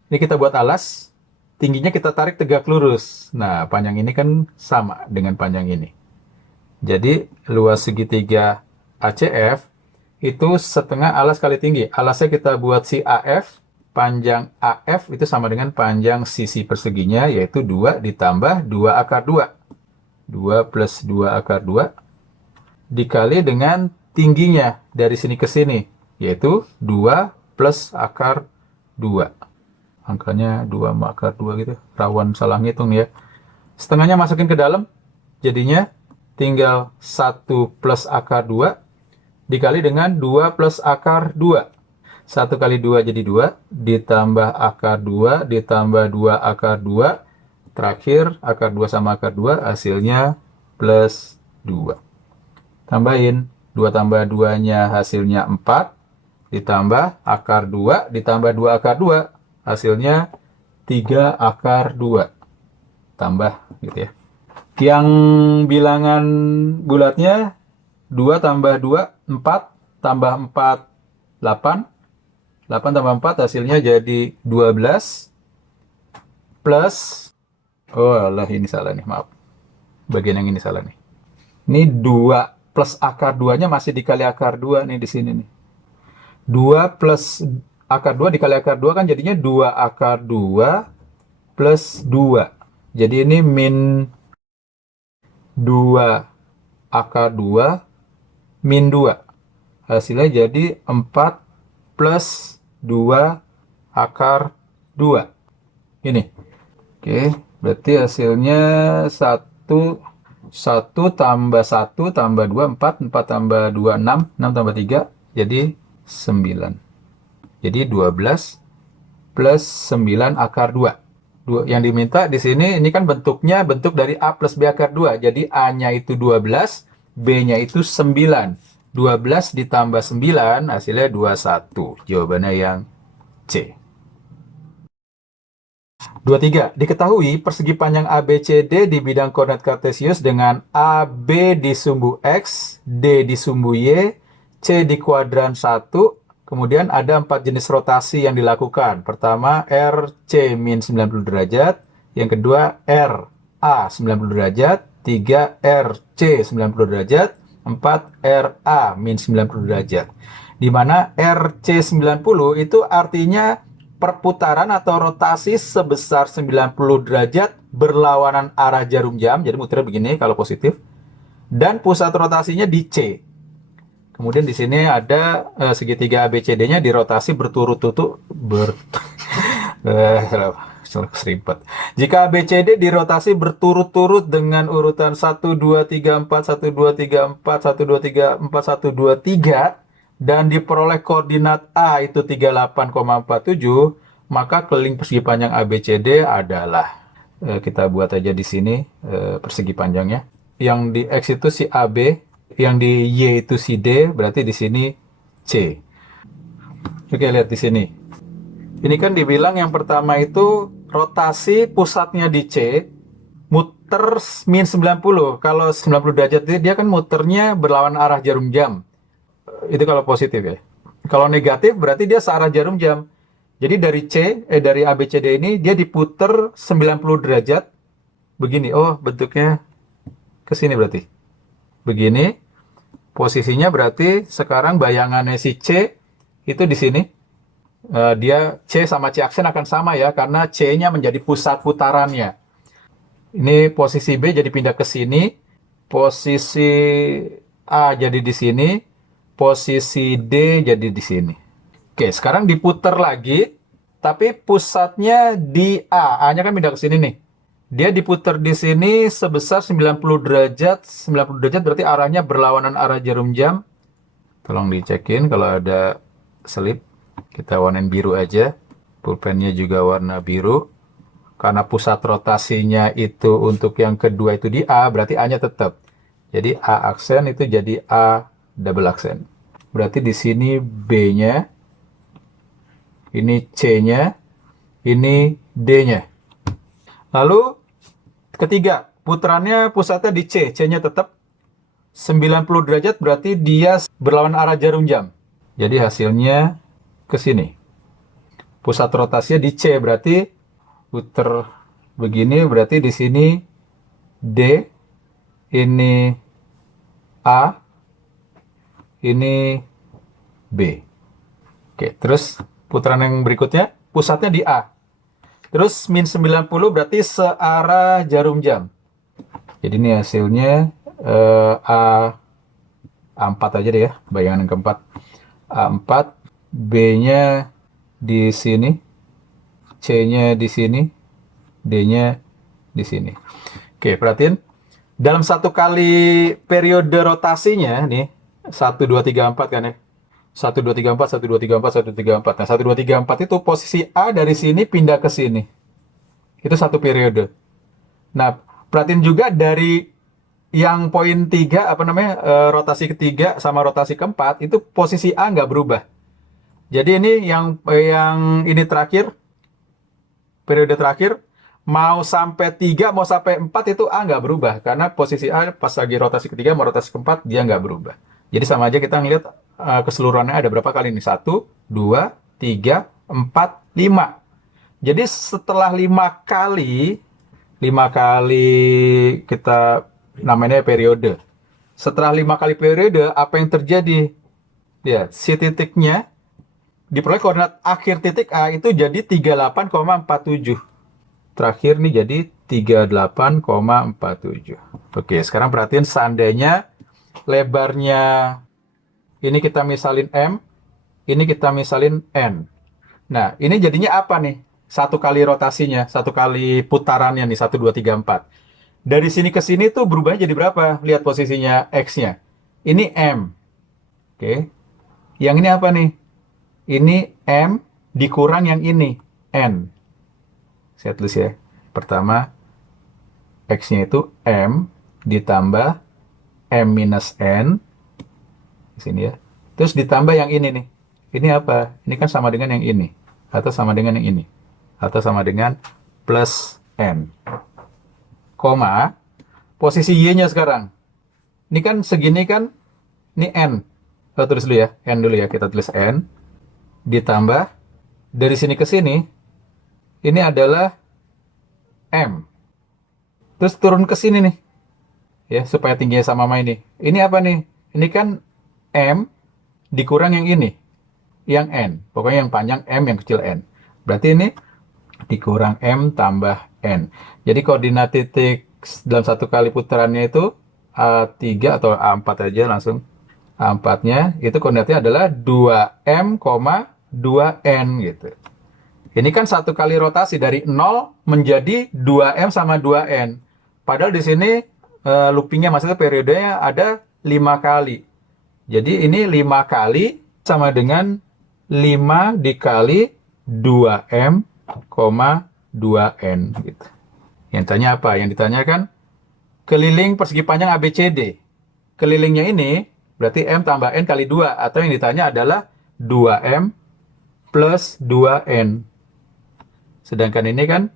Ini kita buat alas, tingginya kita tarik tegak lurus. Nah, panjang ini kan sama dengan panjang ini. Jadi, luas segitiga ACF itu setengah alas kali tinggi. Alasnya kita buat si AF, panjang AF itu sama dengan panjang sisi perseginya, yaitu 2 ditambah 2 akar 2. 2 plus 2 akar 2 dikali dengan tingginya dari sini ke sini, yaitu 2 plus akar 2. Angkanya 2 sama akar 2 gitu, rawan salah ngitung ya. Setengahnya masukin ke dalam, jadinya tinggal 1 plus akar 2 dikali dengan 2 plus akar 2. 1 kali 2 jadi 2, ditambah akar 2, ditambah 2 akar 2, terakhir akar 2 sama akar 2, hasilnya plus 2. Tambahin. 2 tambah 2-nya hasilnya 4. Ditambah akar 2. Ditambah 2 akar 2. Hasilnya 3 akar 2. Tambah gitu ya. Yang bilangan bulatnya 2 tambah 2, 4. Tambah 4, 8. 8 tambah 4 hasilnya jadi 12. Plus, oh alah ini salah nih, maaf. Bagian yang ini salah nih. Ini 2 plus akar 2-nya masih dikali akar 2 nih di sini nih. 2 plus akar 2 dikali akar 2 kan jadinya 2 akar 2 plus 2. Jadi ini min 2 akar 2 min 2. Hasilnya jadi 4 plus 2 akar 2. Ini. Oke, berarti hasilnya 1 tambah 1 tambah 2, 4. 4 tambah 2, 6. 6 tambah 3, jadi 9. Jadi 12 plus 9 akar 2. Yang diminta di sini, ini kan bentuknya bentuk dari A plus B akar 2. Jadi A-nya itu 12, B-nya itu 9. 12 ditambah 9, hasilnya 21. Jawabannya yang C. 23. Diketahui persegi panjang ABCD di bidang koordinat kartesius dengan AB di sumbu X, D di sumbu Y, C di kuadran 1. Kemudian ada 4 jenis rotasi yang dilakukan. Pertama, RC min 90 derajat. Yang kedua, RA 90 derajat. 3, RC 90 derajat. 4, RA min 90 derajat. Di mana RC 90 itu artinya perputaran atau rotasi sebesar 90 derajat berlawanan arah jarum jam. Jadi muternya begini kalau positif. Dan pusat rotasinya di C. Kemudian di sini ada segitiga ABCD-nya dirotasi berturut-turut seribet. Jika ABCD dirotasi berturut-turut dengan urutan 1 2 3 4 1 2 3 4 1 2 3 4 1 2 3 dan diperoleh koordinat A itu 38,47, maka keliling persegi panjang ABCD adalah kita buat aja di sini persegi panjangnya. Yang di X itu si AB, yang di Y itu si D, berarti di sini C. Oke, lihat di sini. Ini kan dibilang yang pertama itu rotasi pusatnya di C, muter min 90. Kalau 90 derajat dia kan muternya berlawan arah jarum jam. Itu kalau positif ya. Kalau negatif berarti dia searah jarum jam. Jadi dari ABCD ini dia diputer 90 derajat. Begini. Oh, bentuknya ke sini berarti. Begini. Posisinya berarti sekarang bayangannya si C itu di sini. Dia C sama C aksen akan sama ya, karena C-nya menjadi pusat putarannya. Ini posisi B jadi pindah ke sini. Posisi A jadi di sini. Posisi D jadi di sini. Oke, sekarang diputer lagi. Tapi pusatnya di A. A-nya kan pindah ke sini nih. Dia diputar di sini sebesar 90 derajat. 90 derajat berarti arahnya berlawanan arah jarum jam. Tolong dicekin kalau ada selip. Kita warnain biru aja. Pulpennya juga warna biru. Karena pusat rotasinya itu untuk yang kedua itu di A, berarti A-nya tetap. Jadi A aksen itu jadi A double aksen. Berarti di sini B-nya. Ini C-nya. Ini D-nya. Lalu ketiga, putarannya pusatnya di C, C-nya tetap 90 derajat berarti dia berlawan arah jarum jam. Jadi hasilnya ke sini. Pusat rotasinya di C berarti putar begini berarti di sini D, ini A, ini B. Oke, terus putaran yang berikutnya pusatnya di A. Terus min 90 berarti searah jarum jam. Jadi ini hasilnya A4 aja deh ya, bayangan yang keempat. A4, B-nya di sini, C-nya di sini, D-nya di sini. Oke, perhatiin. Dalam satu kali periode rotasinya, nih, 1, 2, 3, 4 kan ya. 1, 2, 3, 4, 1, 2, 3, 4, 1, 3, 4. Nah, 1, 2, 3, 4 itu posisi A dari sini pindah ke sini. Itu satu periode. Nah, perhatiin juga dari yang poin 3 apa namanya, rotasi ketiga sama rotasi keempat itu posisi A nggak berubah. Jadi ini yang ini terakhir, periode terakhir, mau sampai 3 mau sampai 4 itu A nggak berubah. Karena posisi A pas lagi rotasi ketiga mau rotasi keempat dia nggak berubah. Jadi sama aja kita ngelihat keseluruhannya ada berapa kali nih? 1, 2, 3, 4, 5. Jadi setelah 5 kali kita namanya periode. Setelah 5 kali periode, apa yang terjadi? Ya, si titiknya diperoleh koordinat akhir titik A itu jadi 38,47. Terakhir nih jadi 38,47. Oke, sekarang perhatiin seandainya lebarnya ini kita misalin M, ini kita misalin N. Nah, ini jadinya apa nih? Satu kali rotasinya, satu kali putarannya nih, 1, 2, 3, 4. Dari sini ke sini tuh berubahnya jadi berapa? Lihat posisinya X-nya. Ini M. Oke. Yang ini apa nih? Ini M dikurang yang ini, N. Saya tulis ya. Pertama, X-nya itu M ditambah M minus N. Di sini ya. Terus ditambah yang ini nih. Ini apa? Ini kan sama dengan yang ini. Atau sama dengan yang ini. Atau sama dengan plus N. Koma, posisi Y-nya sekarang. Ini kan segini kan, ini N. Kita tulis dulu ya, N dulu ya. Kita tulis N. Ditambah, dari sini ke sini, ini adalah M. Terus turun ke sini nih. Ya, supaya tingginya sama ini. Ini apa nih? Ini kan M dikurang yang ini. Yang N. Pokoknya yang panjang M, yang kecil N. Berarti ini dikurang M tambah N. Jadi koordinat titik dalam satu kali putarannya itu A3 atau A4 aja langsung. A4-nya itu koordinatnya adalah 2M, 2N gitu. Ini kan satu kali rotasi dari 0 menjadi 2M sama 2N. Padahal di sini loopingnya maksudnya periodenya ada 5 kali. Jadi ini 5 kali sama dengan 5 dikali 2M, 2N gitu. Yang ditanya apa? Yang ditanyakan keliling persegi panjang ABCD. Kelilingnya ini berarti M tambah N kali 2. Atau yang ditanya adalah 2M plus 2N. Sedangkan ini kan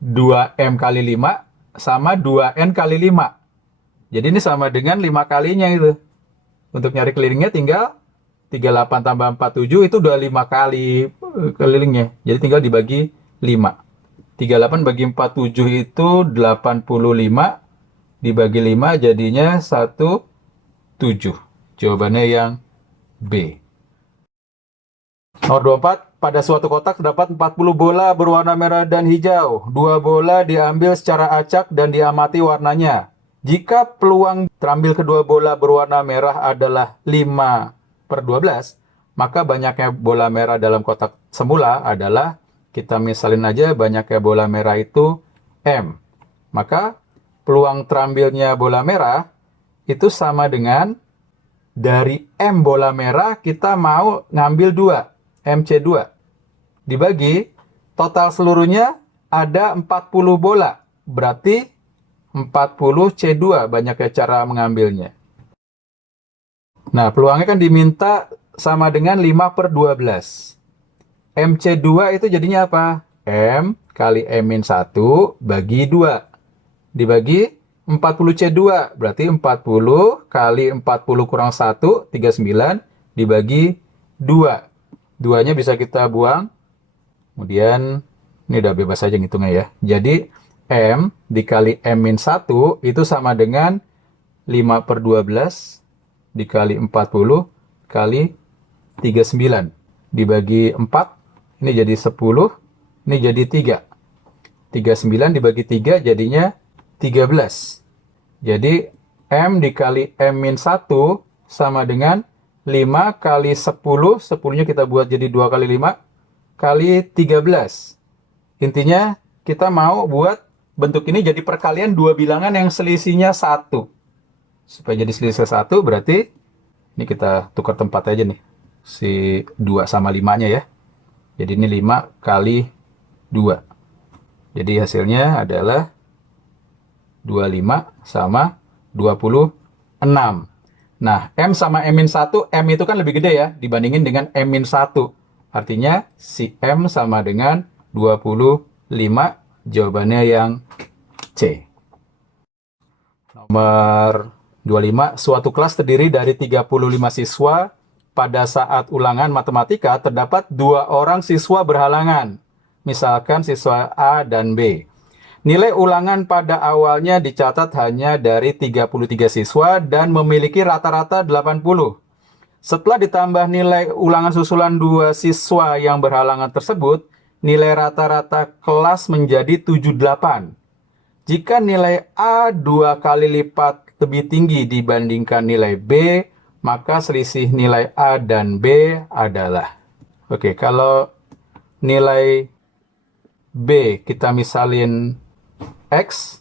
2M kali 5 sama 2N kali 5. Jadi ini sama dengan 5 kalinya itu. Untuk nyari kelilingnya tinggal 38 tambah 47 itu udah 5 kali kelilingnya. Jadi tinggal dibagi 5. 38 bagi 47 itu 85. Dibagi 5 jadinya 17. Jawabannya yang B. Nomor 24. Pada suatu kotak terdapat 40 bola berwarna merah dan hijau. 2 bola diambil secara acak dan diamati warnanya. Jika peluang terambil kedua bola berwarna merah adalah 5/12, maka banyaknya bola merah dalam kotak semula adalah, kita misalin aja banyaknya bola merah itu M. Maka peluang terambilnya bola merah itu sama dengan dari M bola merah kita mau ngambil 2, MC2. Dibagi total seluruhnya ada 40 bola. Berarti 40C2 banyaknya cara mengambilnya. Nah, peluangnya kan diminta sama dengan 5/12. MC2 itu jadinya apa? M kali M-1 bagi 2. Dibagi 40C2. Berarti 40 kali 40 kurang 1, 39. Dibagi 2. 2-nya bisa kita buang. Kemudian, ini udah bebas aja ngitungnya ya. Jadi, M dikali M-1 itu sama dengan 5/12 dikali 40 kali 39. Dibagi 4, ini jadi 10, ini jadi 3. 39 dibagi 3 jadinya 13. Jadi, M dikali M-1 sama dengan 5 kali 10, 10-nya kita buat jadi 2 kali 5, kali 13. Intinya, kita mau buat bentuk ini jadi perkalian dua bilangan yang selisihnya 1. Supaya jadi selisih 1, berarti ini kita tukar tempat aja nih. Si 2 sama 5-nya ya. Jadi ini 5 kali 2. Jadi hasilnya adalah 25 sama 26. Nah, M sama M-1, M itu kan lebih gede ya dibandingin dengan M-1. Artinya si M sama dengan 25, jawabannya yang C. Nomor 25, suatu kelas terdiri dari 35 siswa. Pada saat ulangan matematika terdapat 2 orang siswa berhalangan. Misalkan siswa A dan B. Nilai ulangan pada awalnya dicatat hanya dari 33 siswa dan memiliki rata-rata 80. Setelah ditambah nilai ulangan susulan 2 siswa yang berhalangan tersebut, nilai rata-rata kelas menjadi 78. Jika nilai A 2 kali lipat lebih tinggi dibandingkan nilai B, maka selisih nilai A dan B adalah. Oke, kalau nilai B kita misalin X,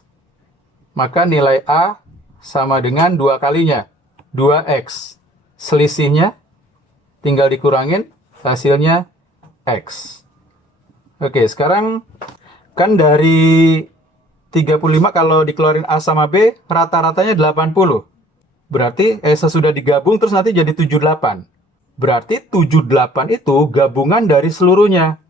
maka nilai A sama dengan 2 kalinya, 2X. Selisihnya tinggal dikurangin, hasilnya X. Oke, sekarang kan dari 35 kalau dikeluarin A sama B, rata-ratanya 80. Berarti sesudah digabung terus nanti jadi 78. Berarti 78 itu gabungan dari seluruhnya,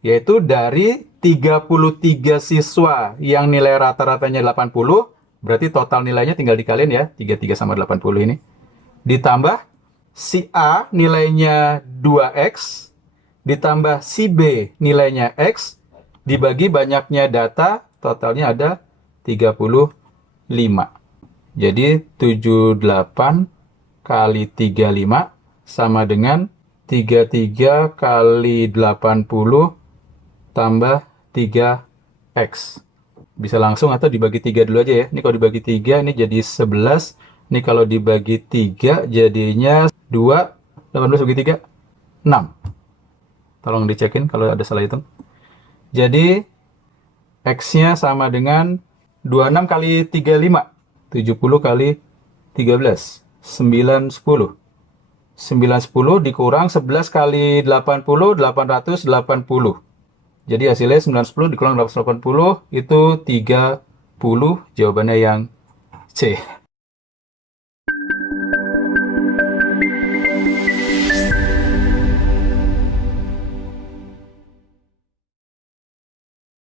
yaitu dari 33 siswa yang nilai rata-ratanya 80, berarti total nilainya tinggal dikaliin ya, 33 sama 80 ini. Ditambah si A nilainya 2X, ditambah si B nilainya X, dibagi banyaknya data, totalnya ada 35. Jadi 78 kali 35 sama dengan 33 kali 80 tambah 3X. Bisa langsung atau dibagi 3 dulu aja ya. Ini kalau dibagi 3, ini jadi 11. Ini kalau dibagi 3, jadinya 2. 18 bagi 3, 6. Tolong dicekin kalau ada salah hitung. Jadi, X-nya sama dengan 26 kali 35. 70 kali 13. 9, 10. 910 dikurang 11 kali 80, 880. Jadi hasilnya 910 dikurang 880 itu 30, jawabannya yang C.